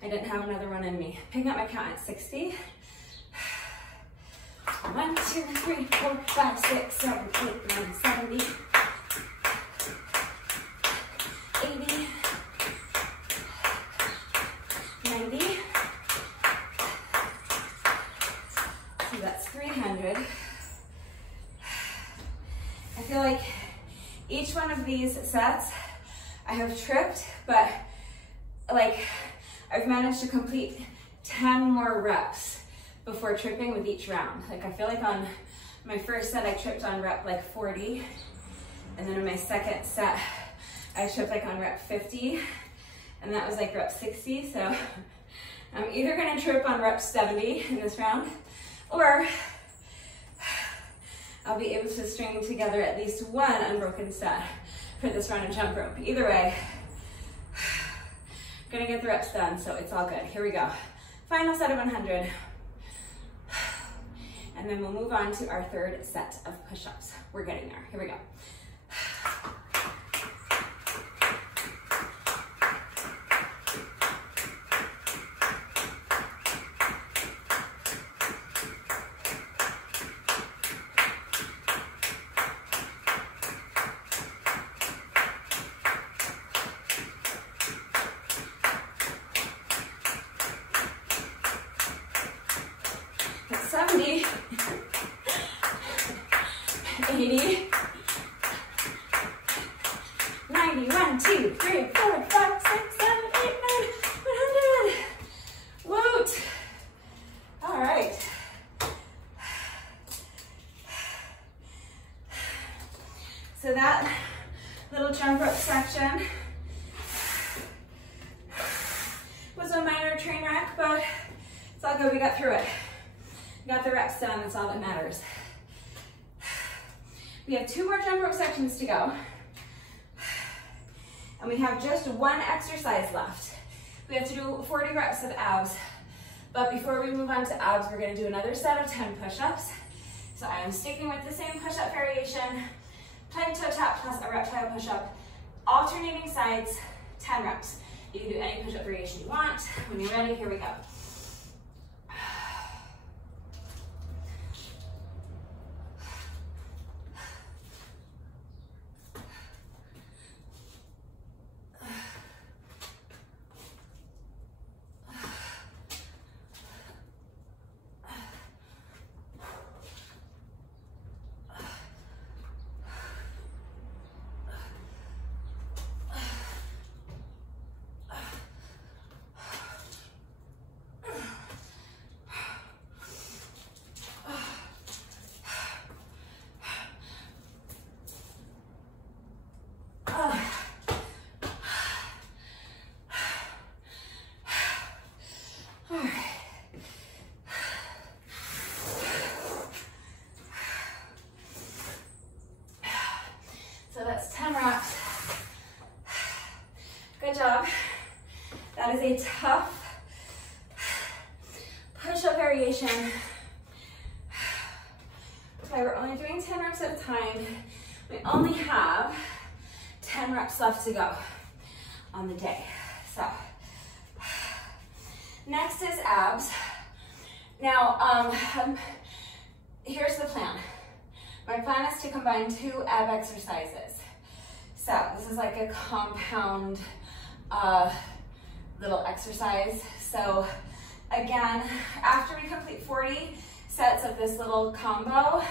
I didn't have another one in me. Picking up my count at 60. 1, 2, 3, 4, 5, 6, 7, 8, 9, 70, 80, 90. So that's 300. I feel like each one of these sets I have tripped, but like I've managed to complete 10 more reps before tripping with each round. Like I feel like on my first set I tripped on rep like 40, and then in my second set I tripped like on rep 50, and that was like rep 60. So I'm either gonna trip on rep 70 in this round, or I'll be able to string together at least one unbroken set for this round of jump rope. Either way, I'm gonna get the reps done, so it's all good. Here we go. Final set of 100. And then we'll move on to our third set of push-ups. We're getting there. Here we go. That's 70, 80, 90, 1, 2, 3, 4, 5, 6, 7, 8, 9, 100. Woot. All right. So that little jump rope section was a minor train wreck, but it's all good. We got through it. Got the reps done, that's all that matters. We have 2 more jump rope sections to go. And we have just one exercise left. We have to do 40 reps of abs. But before we move on to abs, we're gonna do another set of 10 push-ups. So I am sticking with the same push-up variation, plank toe tap plus a reptile push-up, alternating sides, 10 reps. You can do any push-up variation you want. When you're ready, here we go. So that's 10 reps. Good job. That is a tough push-up variation. Okay, we're only doing 10 reps at a time. We only have 10 reps left to go on the day. So next is abs. Now, here's the plan. My plan is to combine 2 ab exercises. So this is like a compound little exercise. So again, after we complete 40 sets of this little combo,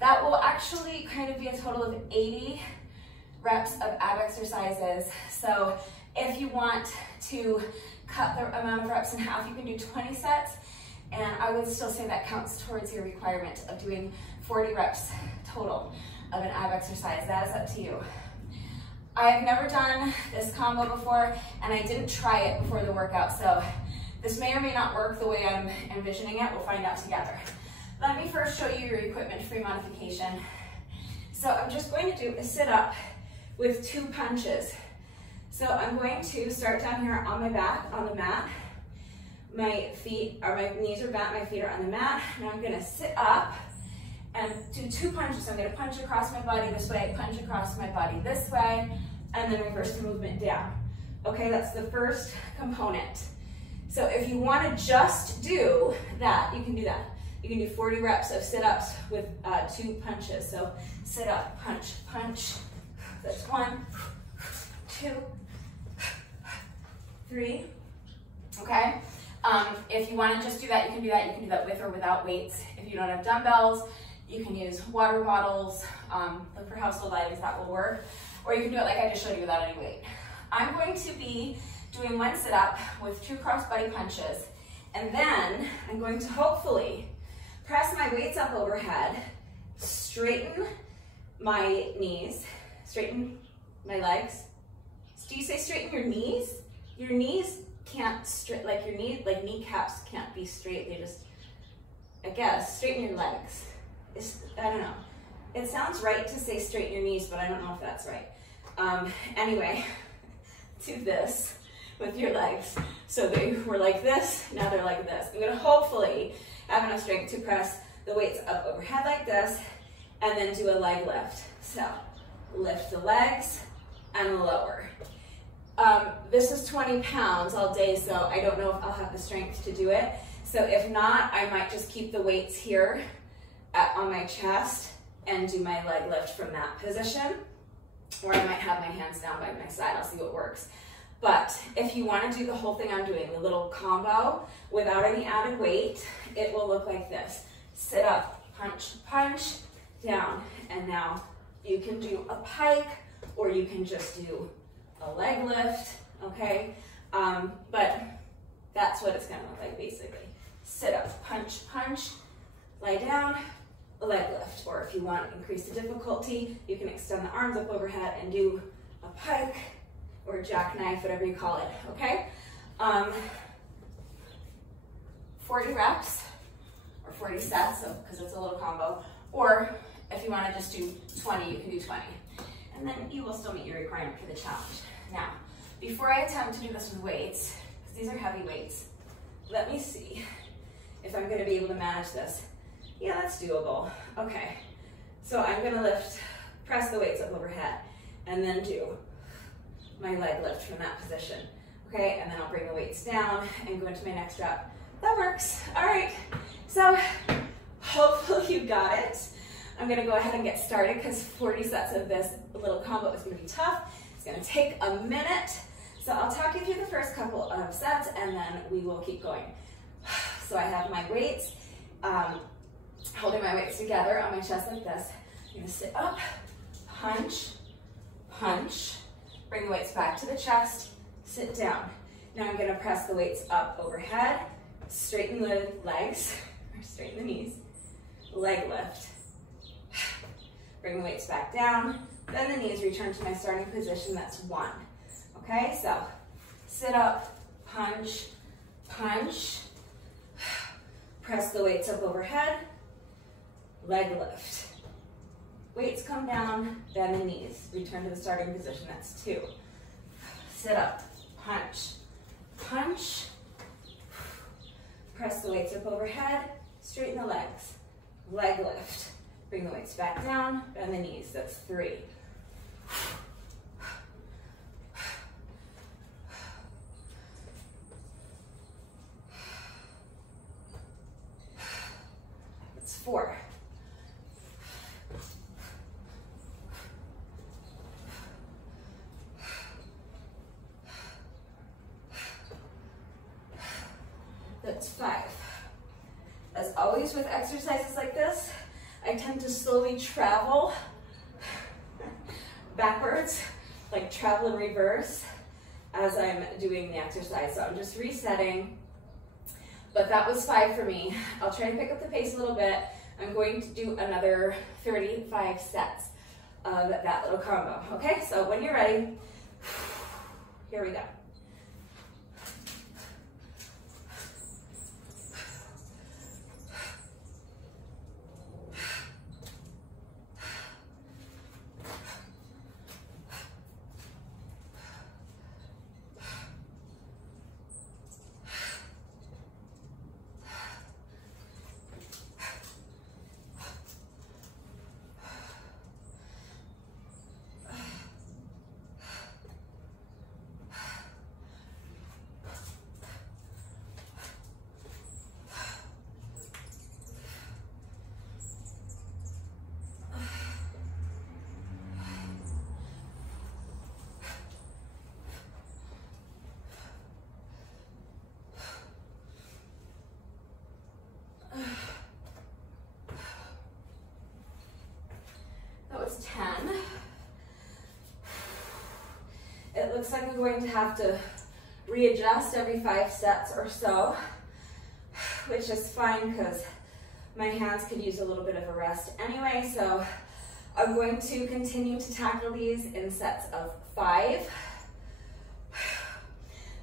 that will actually kind of be a total of 80 reps of ab exercises. So if you want to cut the amount of reps in half, you can do 20 sets, and I would still say that counts towards your requirement of doing 40 reps total of an ab exercise. That is up to you. I have never done this combo before, and I didn't try it before the workout, so this may or may not work the way I'm envisioning it. We'll find out together. Let me first show you your equipment-free modification. So I'm just going to do a sit-up with 2 punches. So I'm going to start down here on my back, on the mat. My knees are bent, my feet are on the mat. Now I'm gonna sit up and do 2 punches. So I'm gonna punch across my body this way, punch across my body this way, and then reverse the movement down. Okay, that's the first component. So if you wanna just do that, you can do that. You can do 40 reps of sit-ups with 2 punches. So sit up, punch, punch. That's 1, 2, 3, okay? If you wanna just do that, you can do that. You can do that with or without weights. If you don't have dumbbells, you can use water bottles. Look for household items that will work. Or you can do it like I just showed you without any weight. I'm going to be doing 1 sit-up with 2 cross-body punches. And then I'm going to hopefully press my weights up overhead, straighten my knees, straighten my legs. Do you say straighten your knees? Your knees can't straight, like your kneecaps can't be straight. They just, I guess, straighten your legs. I don't know. It sounds right to say straighten your knees, but I don't know if that's right. Anyway, do this with your legs. So they were like this, now they're like this. I'm gonna hopefully have enough strength to press the weights up overhead like this, and then do a leg lift. So lift the legs and lower. This is 20 pounds all day, so I don't know if I'll have the strength to do it. So if not, I might just keep the weights here on my chest and do my leg lift from that position. Or I might have my hands down by my side. I'll see what works. But if you want to do the whole thing I'm doing, the little combo, without any added weight, it will look like this. Sit up, punch, punch, down. And now you can do a pike, or you can just do a leg lift, okay? But that's what it's gonna look like basically. Sit up, punch, punch, lie down, a leg lift. Or if you want to increase the difficulty, you can extend the arms up overhead and do a pike or jackknife, whatever you call it, okay? 40 reps or 40 sets, because it's a little combo. Or if you want to just do 20, you can do 20. And then you will still meet your requirement for the challenge. Now, before I attempt to do this with weights, because these are heavy weights, let me see if I'm going to be able to manage this. Yeah, that's doable. Okay, so I'm going to press the weights up overhead, and then do my leg lift from that position. Okay, and then I'll bring the weights down and go into my next rep. That works. All right, so hopefully you got it. I'm gonna go ahead and get started because 40 sets of this little combo is gonna be tough. It's gonna take a minute. So I'll talk you through the first couple of sets and then we will keep going. So I have my weights, holding my weights together on my chest like this. I'm gonna sit up, punch, punch, bring the weights back to the chest, sit down. Now I'm gonna press the weights up overhead, straighten the legs, or straighten the knees, leg lift. Bring the weights back down, then the knees return to my starting position, that's 1. Okay, so sit up, punch, punch, press the weights up overhead, leg lift. Weights come down, bend the knees, return to the starting position, that's 2. Sit up, punch, punch, press the weights up overhead, straighten the legs, leg lift. Bring the weights back down, bend the knees, that's 3. That's 4. That's 5. As always with exercises like this, I tend to slowly travel backwards, like travel in reverse as I'm doing the exercise. So I'm just resetting, but that was 5 for me. I'll try to pick up the pace a little bit. I'm going to do another 35 sets of that little combo. Okay, so when you're ready, here we go. That was 10. It looks like I'm going to have to readjust every 5 sets or so, which is fine because my hands could use a little bit of a rest anyway. So I'm going to continue to tackle these in sets of 5.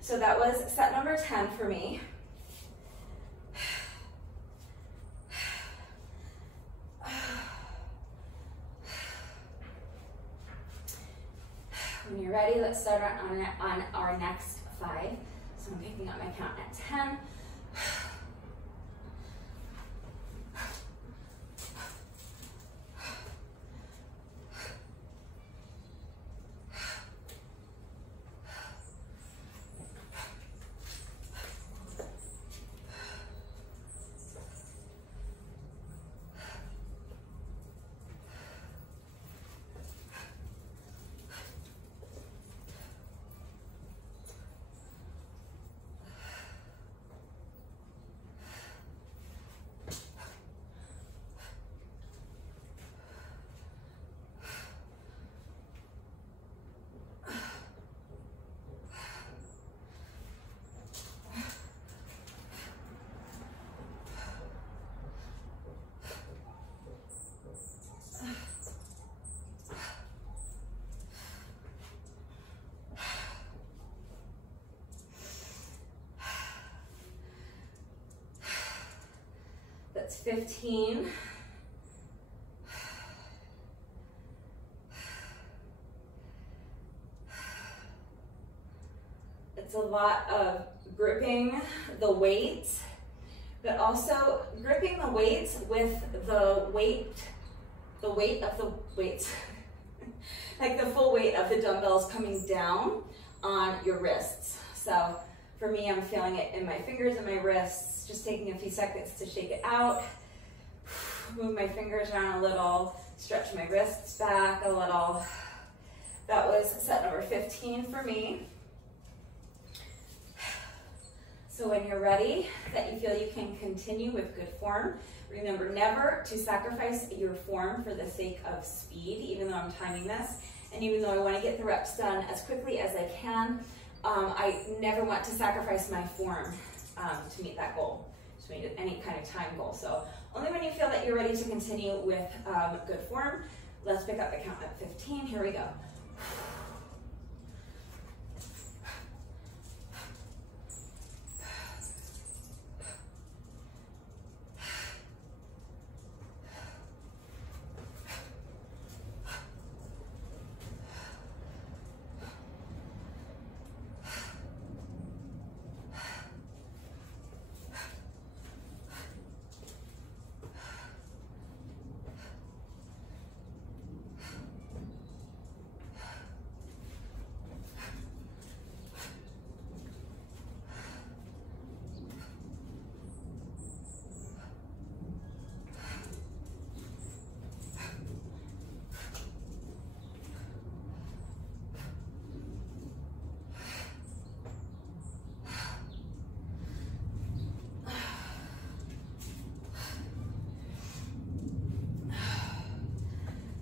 So that was set number 10 for me. When you're ready, let's start on our next 5. So I'm picking up my count at 10. That's 15. It's a lot of gripping the weights, but also gripping the weights with the weight of the weights, like the full weight of the dumbbells coming down on your wrists. So for me, I'm feeling it in my fingers and my wrists. Just taking a few seconds to shake it out, move my fingers around a little, stretch my wrists back a little. That was set number 15 for me. So when you're ready, that you feel you can continue with good form, remember never to sacrifice your form for the sake of speed, even though I'm timing this, and even though I want to get the reps done as quickly as I can, I never want to sacrifice my form to meet that goal, to meet any kind of time goal. So only when you feel that you're ready to continue with good form. Let's pick up the count at 15. Here we go.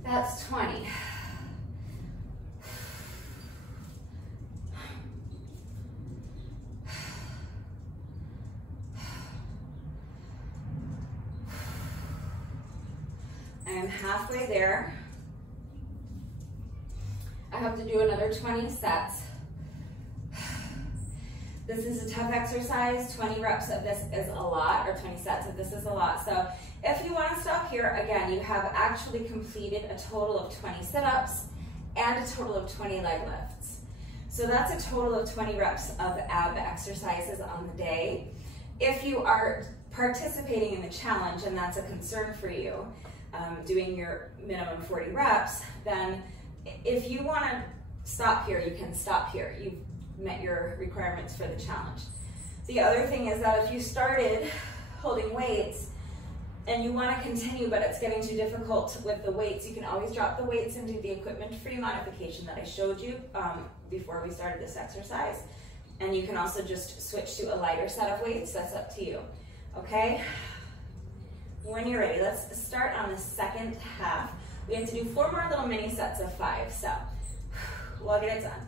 That's 20. I am halfway there. I have to do another 20 sets. This is a tough exercise. 20 reps of this is a lot, or 20 sets of this is a lot. So if you want to stop here, again, you have actually completed a total of 20 sit-ups and a total of 20 leg lifts. So that's a total of 20 reps of ab exercises on the day. If you are participating in the challenge and that's a concern for you, doing your minimum 40 reps, then if you want to stop here, you can stop here. You've met your requirements for the challenge. The other thing is that if you started holding weights and you want to continue but it's getting too difficult with the weights, you can always drop the weights and do the equipment-free modification that I showed you before we started this exercise. And you can also just switch to a lighter set of weights. That's up to you, okay? When you're ready, let's start on the second half. We have to do 4 more little mini sets of 5, so we'll get it done.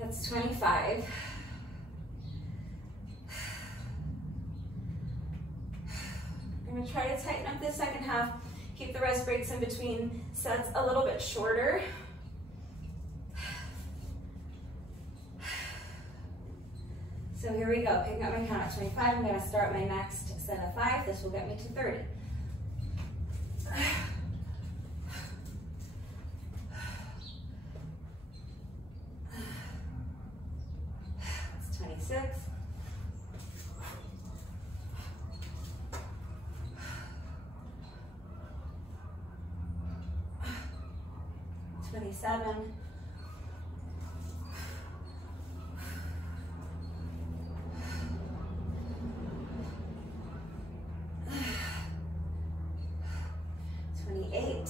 That's 25. I'm going to try to tighten up this second half, keep the rest breaks in between sets a little bit shorter. So here we go, picking up my count at 25. I'm going to start my next set of 5. This will get me to 30. That's 26. 27. 28.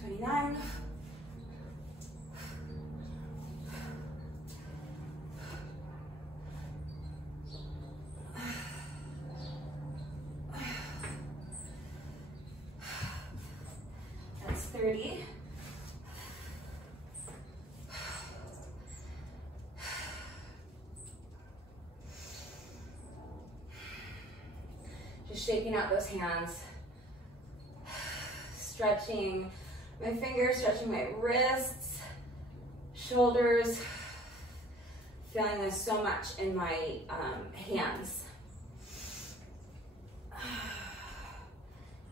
29. 30. Just shaking out those hands, stretching my fingers, stretching my wrists, shoulders, feeling this so much in my hands. I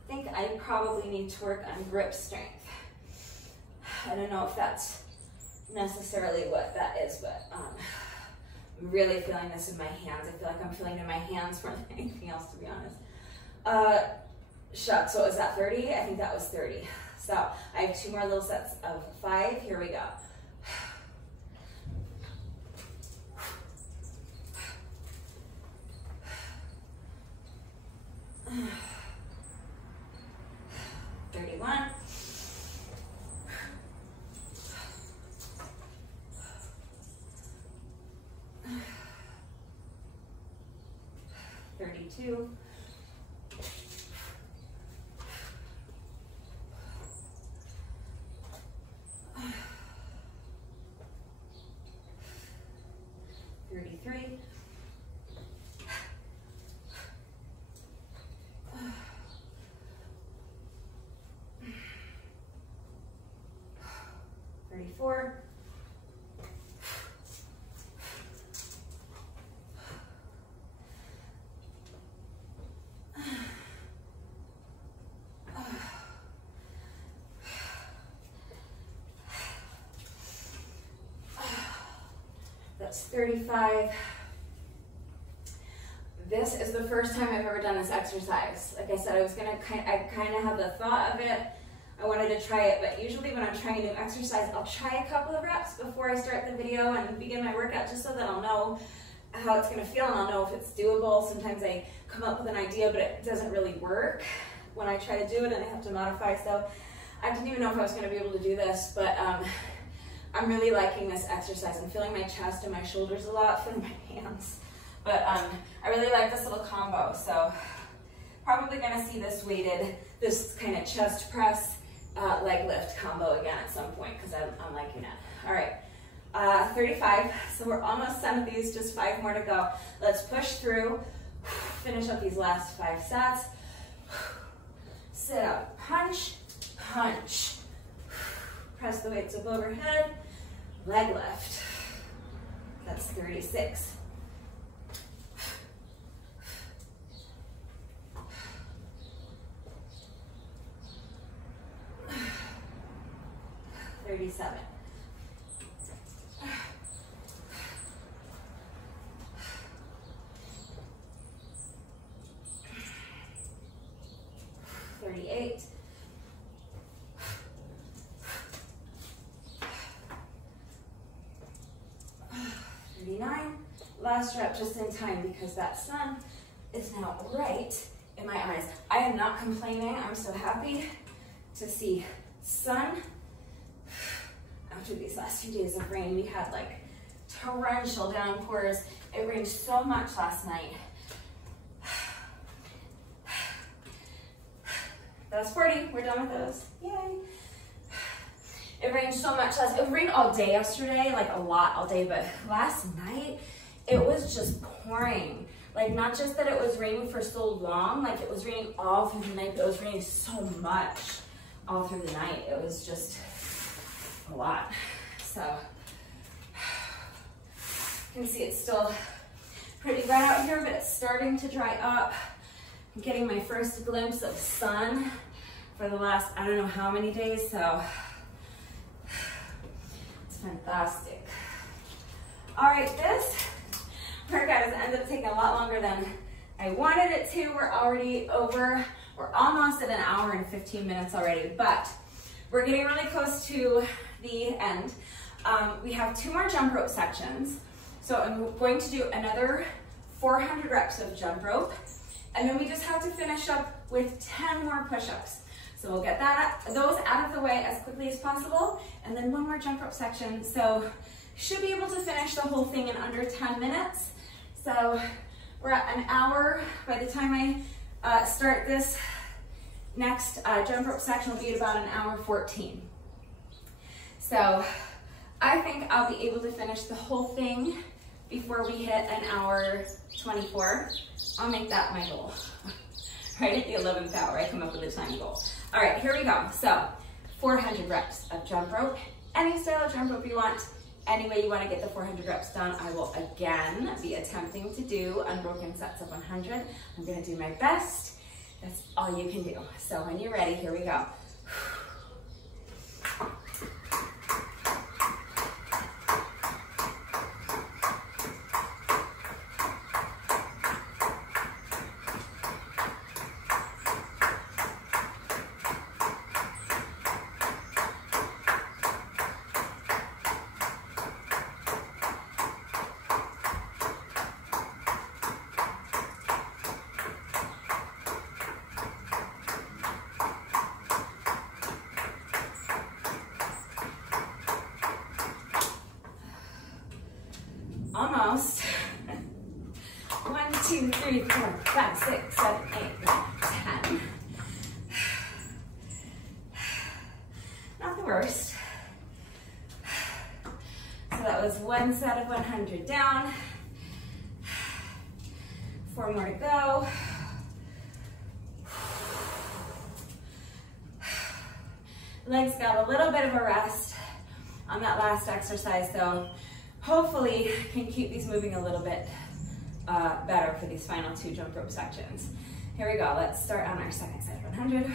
think I probably need to work on grip strength. I don't know if that's necessarily what that is, but I'm really feeling this in my hands. I feel like I'm feeling it in my hands more than anything else, to be honest. Shucks, what was that, 30? I think that was 30. So I have 2 more little sets of 5. Here we go. Two. 33. 35. 35. This is the first time I've ever done this exercise. Like I said, I kind of had the thought of it. I wanted to try it, but usually when I'm trying a new exercise, I'll try a couple of reps before I start the video and begin my workout, just so that I'll know how it's gonna feel and I'll know if it's doable. Sometimes I come up with an idea, but it doesn't really work when I try to do it and I have to modify. So I didn't even know if I was gonna be able to do this, but I'm really liking this exercise. I'm feeling my chest and my shoulders a lot, feeling my hands. But I really like this little combo. So probably gonna see this weighted, this kind of chest press, leg lift combo again at some point, because I'm liking it. All right, 35. So we're almost done with these, just 5 more to go. Let's push through, finish up these last 5 sets. Sit up, punch, punch. Press the weights up overhead, leg lift. That's 36. $37. $38. $39. Last rep just in time because that sun is now right in my eyes. I am not complaining. I'm so happy to see sun. After these last few days of rain, we had like torrential downpours. It rained so much last night. That's 40, we're done with those, yay. It rained so much it rained all day yesterday, like a lot all day, but last night, it was just pouring. Like not just that it was raining for so long, like it was raining all through the night, but it was raining so much all through the night. It was just a lot. So you can see it's still pretty wet out here, but it's starting to dry up. I'm getting my first glimpse of sun for the last, I don't know how many days, so it's fantastic. All right, this workout has ended up taking a lot longer than I wanted it to. We're already over, we're almost at 1 hour and 15 minutes already, but we're getting really close to the end. We have 2 more jump rope sections. So I'm going to do another 400 reps of jump rope, and then we just have to finish up with 10 more push-ups. So we'll get those out of the way as quickly as possible, and then 1 more jump rope section. So should be able to finish the whole thing in under 10 minutes. So we're at 1 hour. By the time I start this next jump rope section, will be at about 1 hour 14. So I think I'll be able to finish the whole thing before we hit 1 hour 24. I'll make that my goal. Right at the 11th hour, I come up with a time goal. All right, here we go. So 400 reps of jump rope. Any style of jump rope you want, any way you want to get the 400 reps done. I will again be attempting to do unbroken sets of 100. I'm going to do my best. That's all you can do. So when you're ready, here we go. Almost. 1, 2, 3, 4, 5, 6, 7, 8, 9, 10. Not the worst. So that was 1 set of 100 down. 4 more to go. Legs got a little bit of a rest on that last exercise, so hopefully can keep these moving a little bit better for these final 2 jump rope sections. Here we go, let's start on our second set of 100.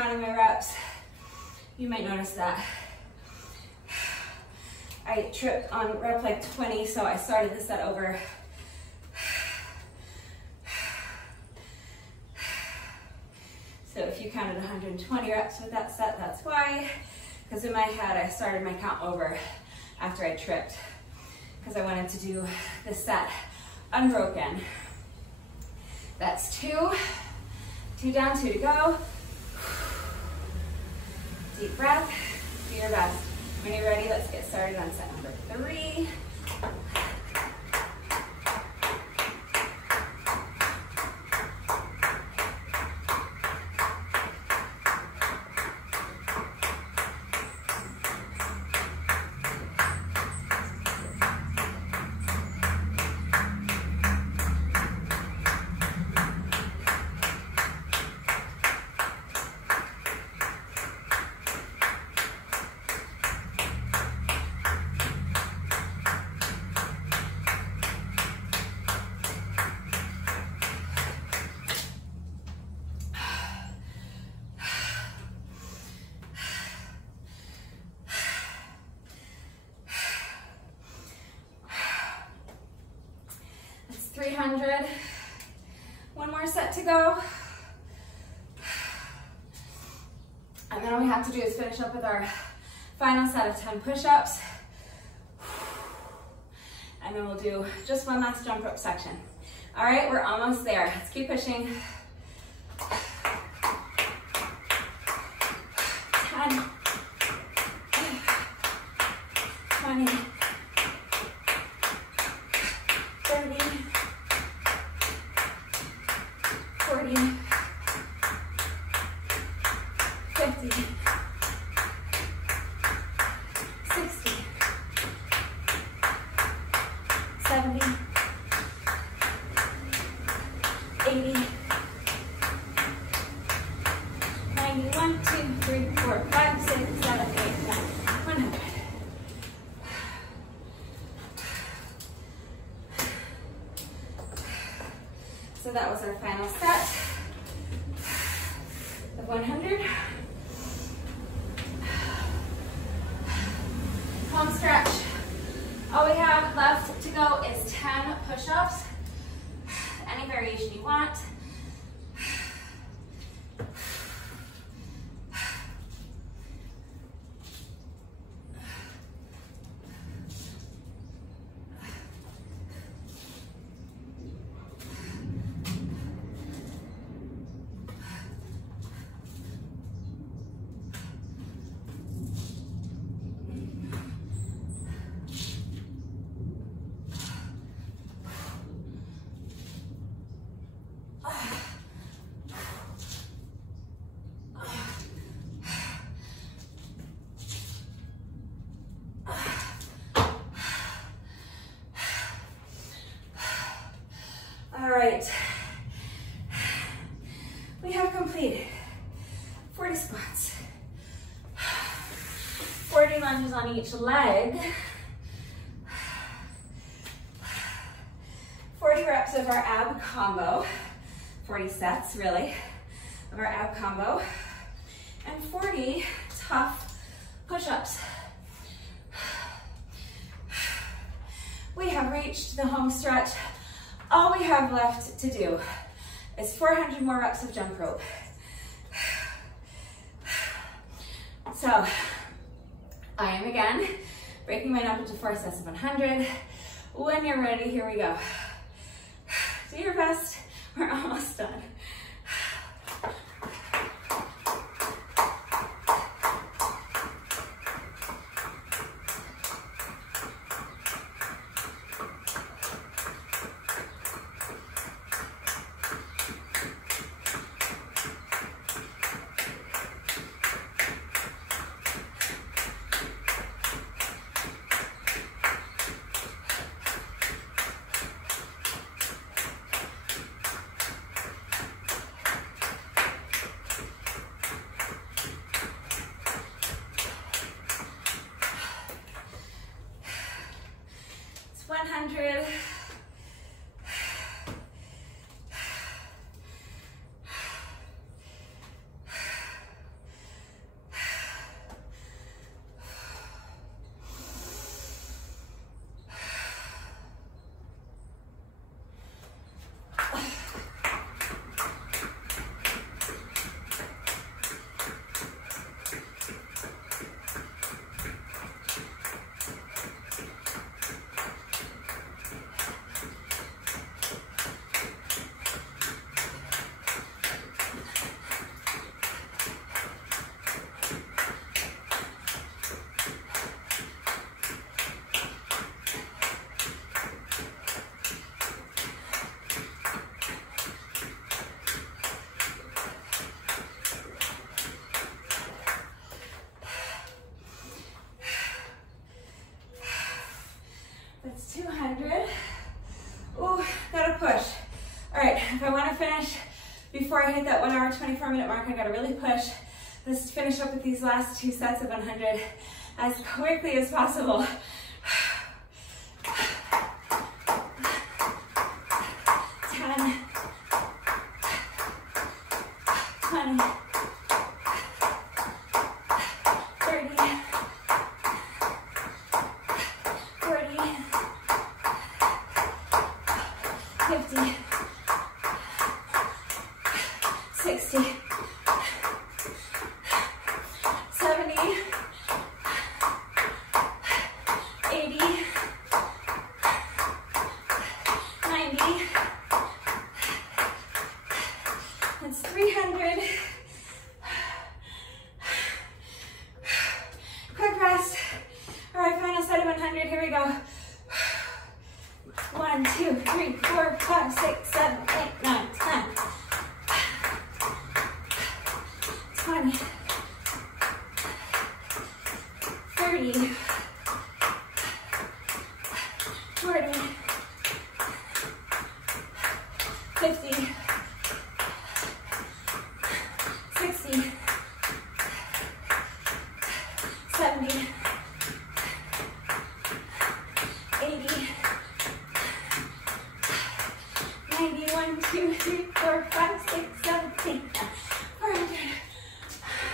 counting my reps, you might notice that I tripped on rep like 20, so I started the set over. So if you counted 120 reps with that set, that's why. Because in my head, I started my count over after I tripped, because I wanted to do the set unbroken. That's 2. 2 down, 2 to go. Deep breath, do your best. When you're ready, let's get started on set number 3. That's 300. One more set to go. And then all we have to do is finish up with our final set of 10 push-ups. And then we'll do just one last jump rope section. All right, we're almost there. Let's keep pushing. 10, 20, 30, 40, 50, 60, 70, 80, 90, 1, 2, 3, 4, 5, 6, 7, 8, 9, 100. So that was our final set of 100. Home stretch. All we have left to go is 10 push-ups. Any variation you want. All right, we have completed 40 squats, 40 lunges on each leg, 40 reps of our ab combo, 40 sets really, of our ab combo, and 40 tough push-ups. We have reached the home stretch. All we have left to do is 400 more reps of jump rope. So I am again breaking mine up into 4 sets of 100. When you're ready, here we go. Do your best, we're almost done. It's 100. before I hit that 1 hour, 24-minute mark, I gotta really push. Let's finish up with these last 2 sets of 100 as quickly as possible. 10, 20, 30, 40, 50, 60, 70, 80, 90, that's 300. Quick rest. All right, final set of 100, here we go. 1, 2, 3, 4, 5, 6, 7, 8, 9, 10, 20, 30, 40, 50, 60, 70, 80, 90, 1, 2, 3, 4, 5, 6, 7, 8, 9, 400.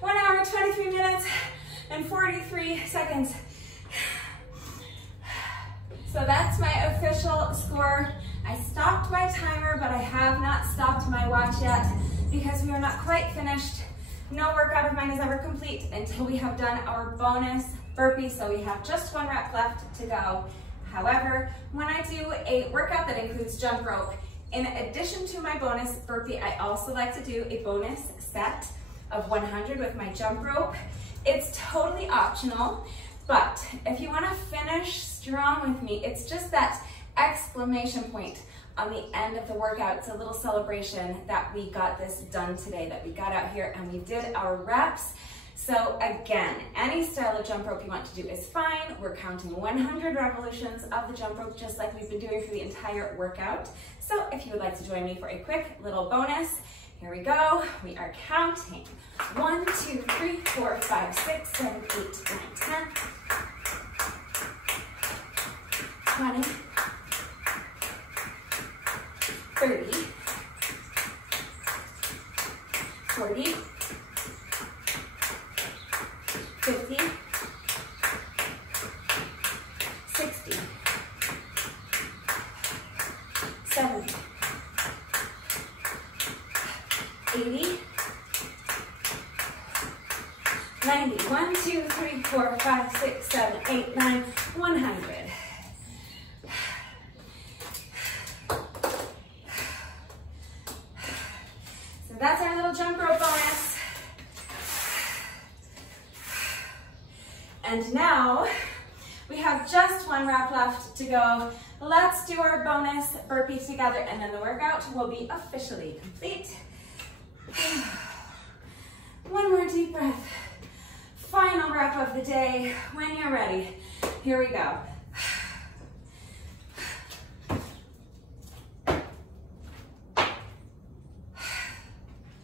One hour, 23 minutes, and 43 seconds. So that's my official score. I stopped my timer, but I have not stopped my watch yet because we are not quite finished. No workout of mine is ever complete until we have done our bonus burpees, so we have just 1 rep left to go. However, when I do a workout that includes jump rope, in addition to my bonus burpee, I also like to do a bonus set of 100 with my jump rope. It's totally optional, but if you want to finish strong with me, it's just that exclamation point on the end of the workout. It's a little celebration that we got this done today, that we got out here and we did our reps. So again, any style of jump rope you want to do is fine. We're counting 100 revolutions of the jump rope, just like we've been doing for the entire workout. So if you would like to join me for a quick little bonus, here we go. We are counting 1, 2, 3, 4, 5, 6, 7, 8, 9, 10, 20, 30, 40, 50, 60, 70, 80, 90, 1, 2, 3, 4, 5, 6, 7, 8, 9, 100. So that's our little jump rope bonus. And now we have just 1 rep left to go. Let's do our bonus burpees together and then the workout will be officially complete. 1 more deep breath. Final rep of the day. When you're ready, here we go.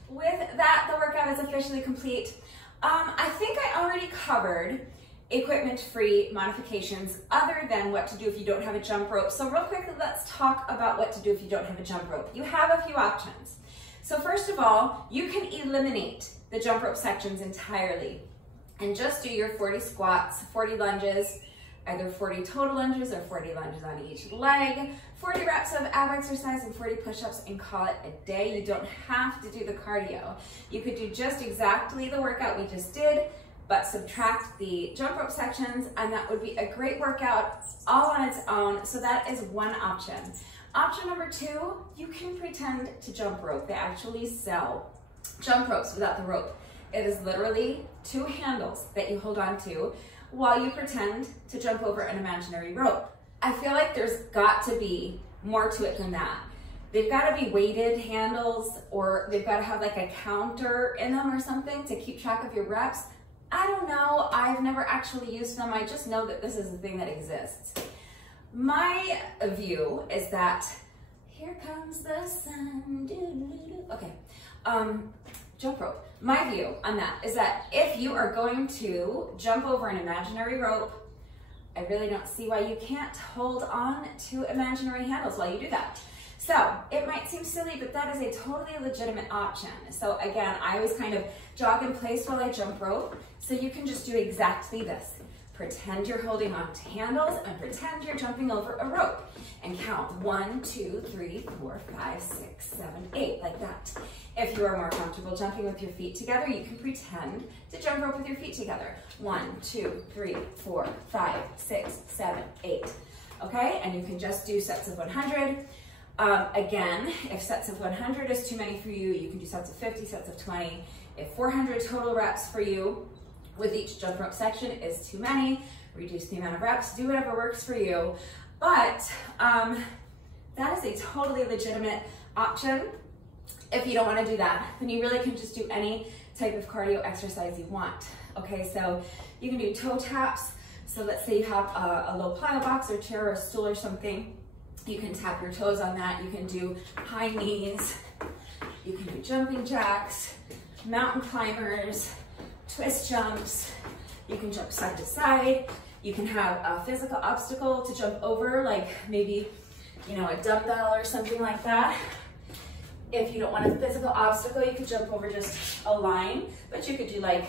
With that, the workout is officially complete. I think I already covered equipment-free modifications other than what to do if you don't have a jump rope. So real quickly, let's talk about what to do if you don't have a jump rope. You have a few options. So first of all, you can eliminate the jump rope sections entirely and just do your 40 squats, 40 lunges, either 40 total lunges or 40 lunges on each leg, 40 reps of ab exercise and 40 push-ups and call it a day. You don't have to do the cardio. You could do just exactly the workout we just did, but subtract the jump rope sections, and that would be a great workout all on its own. So that is one option. Option number 2, you can pretend to jump rope. They actually sell jump ropes without the rope. It is literally 2 handles that you hold on to while you pretend to jump over an imaginary rope. I feel like there's got to be more to it than that. They've got to be weighted handles, or they've got to have like a counter in them or something to keep track of your reps. I don't know, I've never actually used them. I just know that this is a thing that exists. My view is that, here comes the sun, okay, jump rope. My view on that is that if you are going to jump over an imaginary rope, I really don't see why you can't hold on to imaginary handles while you do that. So it might seem silly, but that is a totally legitimate option. So again, I always kind of jog in place while I jump rope. So you can just do exactly this. Pretend you're holding on to handles and pretend you're jumping over a rope and count 1, 2, 3, 4, 5, 6, 7, 8, like that. If you are more comfortable jumping with your feet together, you can pretend to jump rope with your feet together. 1, 2, 3, 4, 5, 6, 7, 8. Okay, and you can just do sets of 100. Again, if sets of 100 is too many for you, you can do sets of 50, sets of 20. If 400 total reps for you with each jump rope section is too many, reduce the amount of reps, do whatever works for you. But that is a totally legitimate option. If you don't want to do that, then you really can just do any type of cardio exercise you want. Okay, so you can do toe taps. So let's say you have a low plyo box or chair or stool or something. You can tap your toes on that. You can do high knees. You can do jumping jacks, mountain climbers, twist jumps. You can jump side to side. You can have a physical obstacle to jump over, like maybe, you know, a dumbbell or something like that. If you don't want a physical obstacle, you could jump over just a line, but you could do like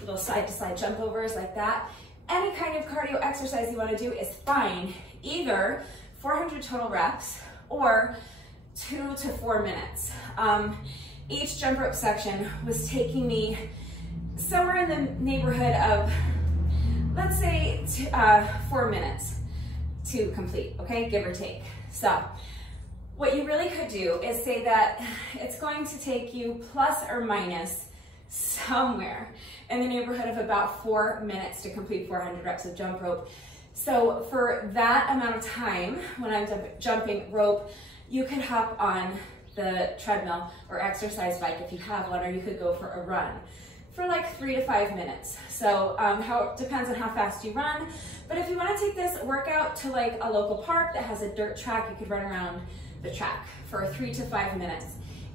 little side to side jump overs like that. Any kind of cardio exercise you want to do is fine. Either 400 total reps or 2 to 4 minutes. Each jump rope section was taking me somewhere in the neighborhood of, let's say, 4 minutes to complete, okay, give or take. So what you really could do is say that it's going to take you plus or minus somewhere in the neighborhood of about 4 minutes to complete 400 reps of jump rope. So for that amount of time, when I'm jumping rope, you could hop on the treadmill or exercise bike if you have one, or you could go for a run for like 3 to 5 minutes. So it depends on how fast you run. But if you want to take this workout to like a local park that has a dirt track, you could run around the track for 3 to 5 minutes.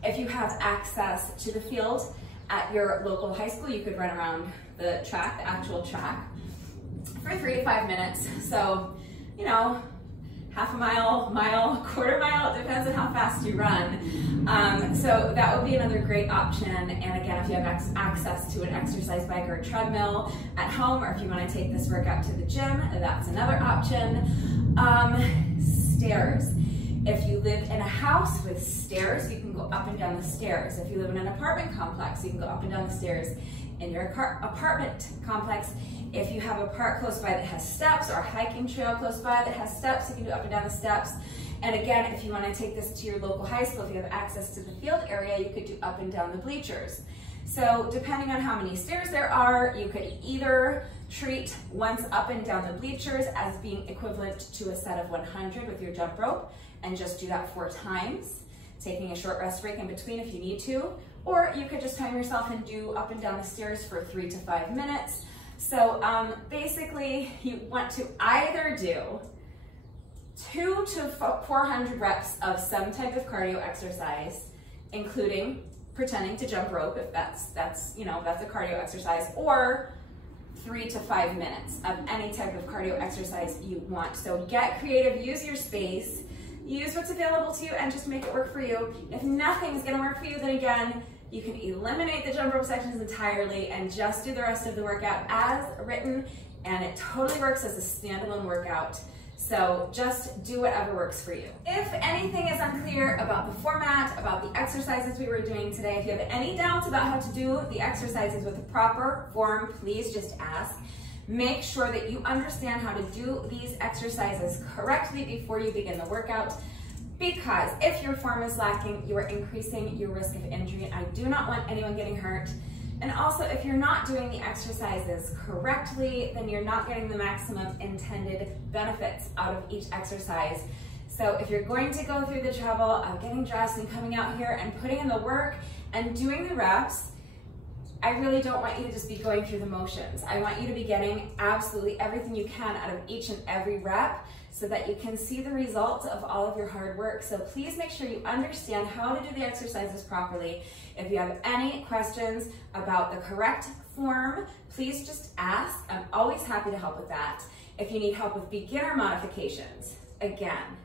If you have access to the field at your local high school, you could run around the track, the actual track, for 3 to 5 minutes. So, you know, half a mile, mile, quarter mile, it depends on how fast you run. So that would be another great option. And again, if you have access to an exercise bike or a treadmill at home, or if you want to take this workout to the gym, that's another option. Stairs. If you live in a house with stairs, you can go up and down the stairs. If you live in an apartment complex, you can go up and down the stairs in your apartment complex. If you have a park close by that has steps, or a hiking trail close by that has steps, you can do up and down the steps. And again, if you want to take this to your local high school, if you have access to the field area, you could do up and down the bleachers. So depending on how many stairs there are, you could either treat once up and down the bleachers as being equivalent to a set of 100 with your jump rope, and just do that 4 times, taking a short rest break in between if you need to, or you could just time yourself and do up and down the stairs for 3 to 5 minutes. So basically, you want to either do 2 to 400 reps of some type of cardio exercise, including pretending to jump rope, if that's a cardio exercise, or 3 to 5 minutes of any type of cardio exercise you want. So get creative, use your space, use what's available to you, and just make it work for you. If nothing's gonna work for you, then again, you can eliminate the jump rope sections entirely and just do the rest of the workout as written, and it totally works as a standalone workout. So just do whatever works for you. If anything is unclear about the format, about the exercises we were doing today, if you have any doubts about how to do the exercises with the proper form, please just ask. Make sure that you understand how to do these exercises correctly before you begin the workout, because if your form is lacking, you are increasing your risk of injury. I do not want anyone getting hurt. And also, if you're not doing the exercises correctly, then you're not getting the maximum intended benefits out of each exercise. So if you're going to go through the trouble of getting dressed and coming out here and putting in the work and doing the reps, I really don't want you to just be going through the motions. I want you to be getting absolutely everything you can out of each and every rep so that you can see the results of all of your hard work. So please make sure you understand how to do the exercises properly. If you have any questions about the correct form, please just ask. I'm always happy to help with that. If you need help with beginner modifications, again,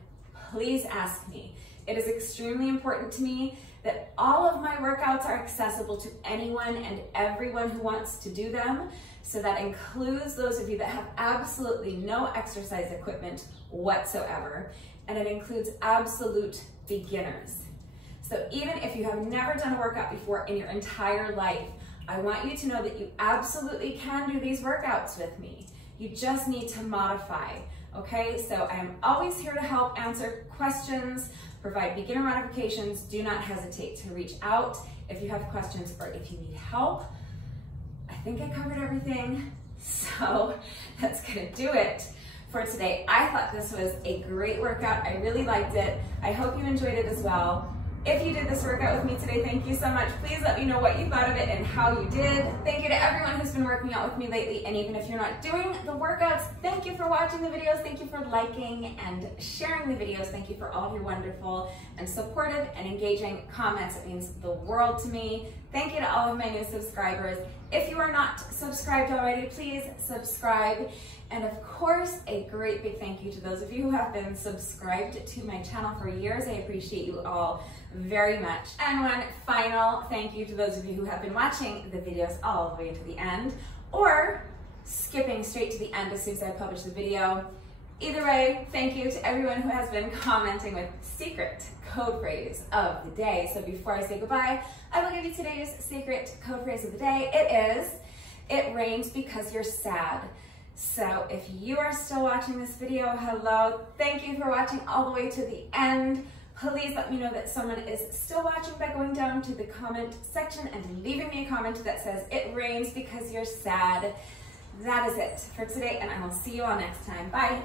please ask me. It is extremely important to me that all of my workouts are accessible to anyone and everyone who wants to do them. So that includes those of you that have absolutely no exercise equipment whatsoever. And it includes absolute beginners. So even if you have never done a workout before in your entire life, I want you to know that you absolutely can do these workouts with me. You just need to modify, okay? So I am always here to help answer questions, provide beginner modifications. Do not hesitate to reach out if you have questions or if you need help. I think I covered everything, so that's gonna do it for today. I thought this was a great workout. I really liked it. I hope you enjoyed it as well. If you did this workout with me today, thank you so much. Please let me know what you thought of it and how you did. Thank you to everyone who's been working out with me lately, and even if you're not doing the workouts, thank you for watching the videos. Thank you for liking and sharing the videos. Thank you for all of your wonderful and supportive and engaging comments. It means the world to me. Thank you to all of my new subscribers. If you are not subscribed already, please subscribe. And of course, a great big thank you to those of you who have been subscribed to my channel for years. I appreciate you all very much. And one final thank you to those of you who have been watching the videos all the way to the end, or skipping straight to the end as soon as I publish the video. Either way, thank you to everyone who has been commenting with secret code phrase of the day. So before I say goodbye, I will give you today's secret code phrase of the day. It is, it rains because you're sad. So if you are still watching this video, hello, thank you for watching all the way to the end. Please let me know that someone is still watching by going down to the comment section and leaving me a comment that says, it rains because you're sad. That is it for today, and I will see you all next time. Bye.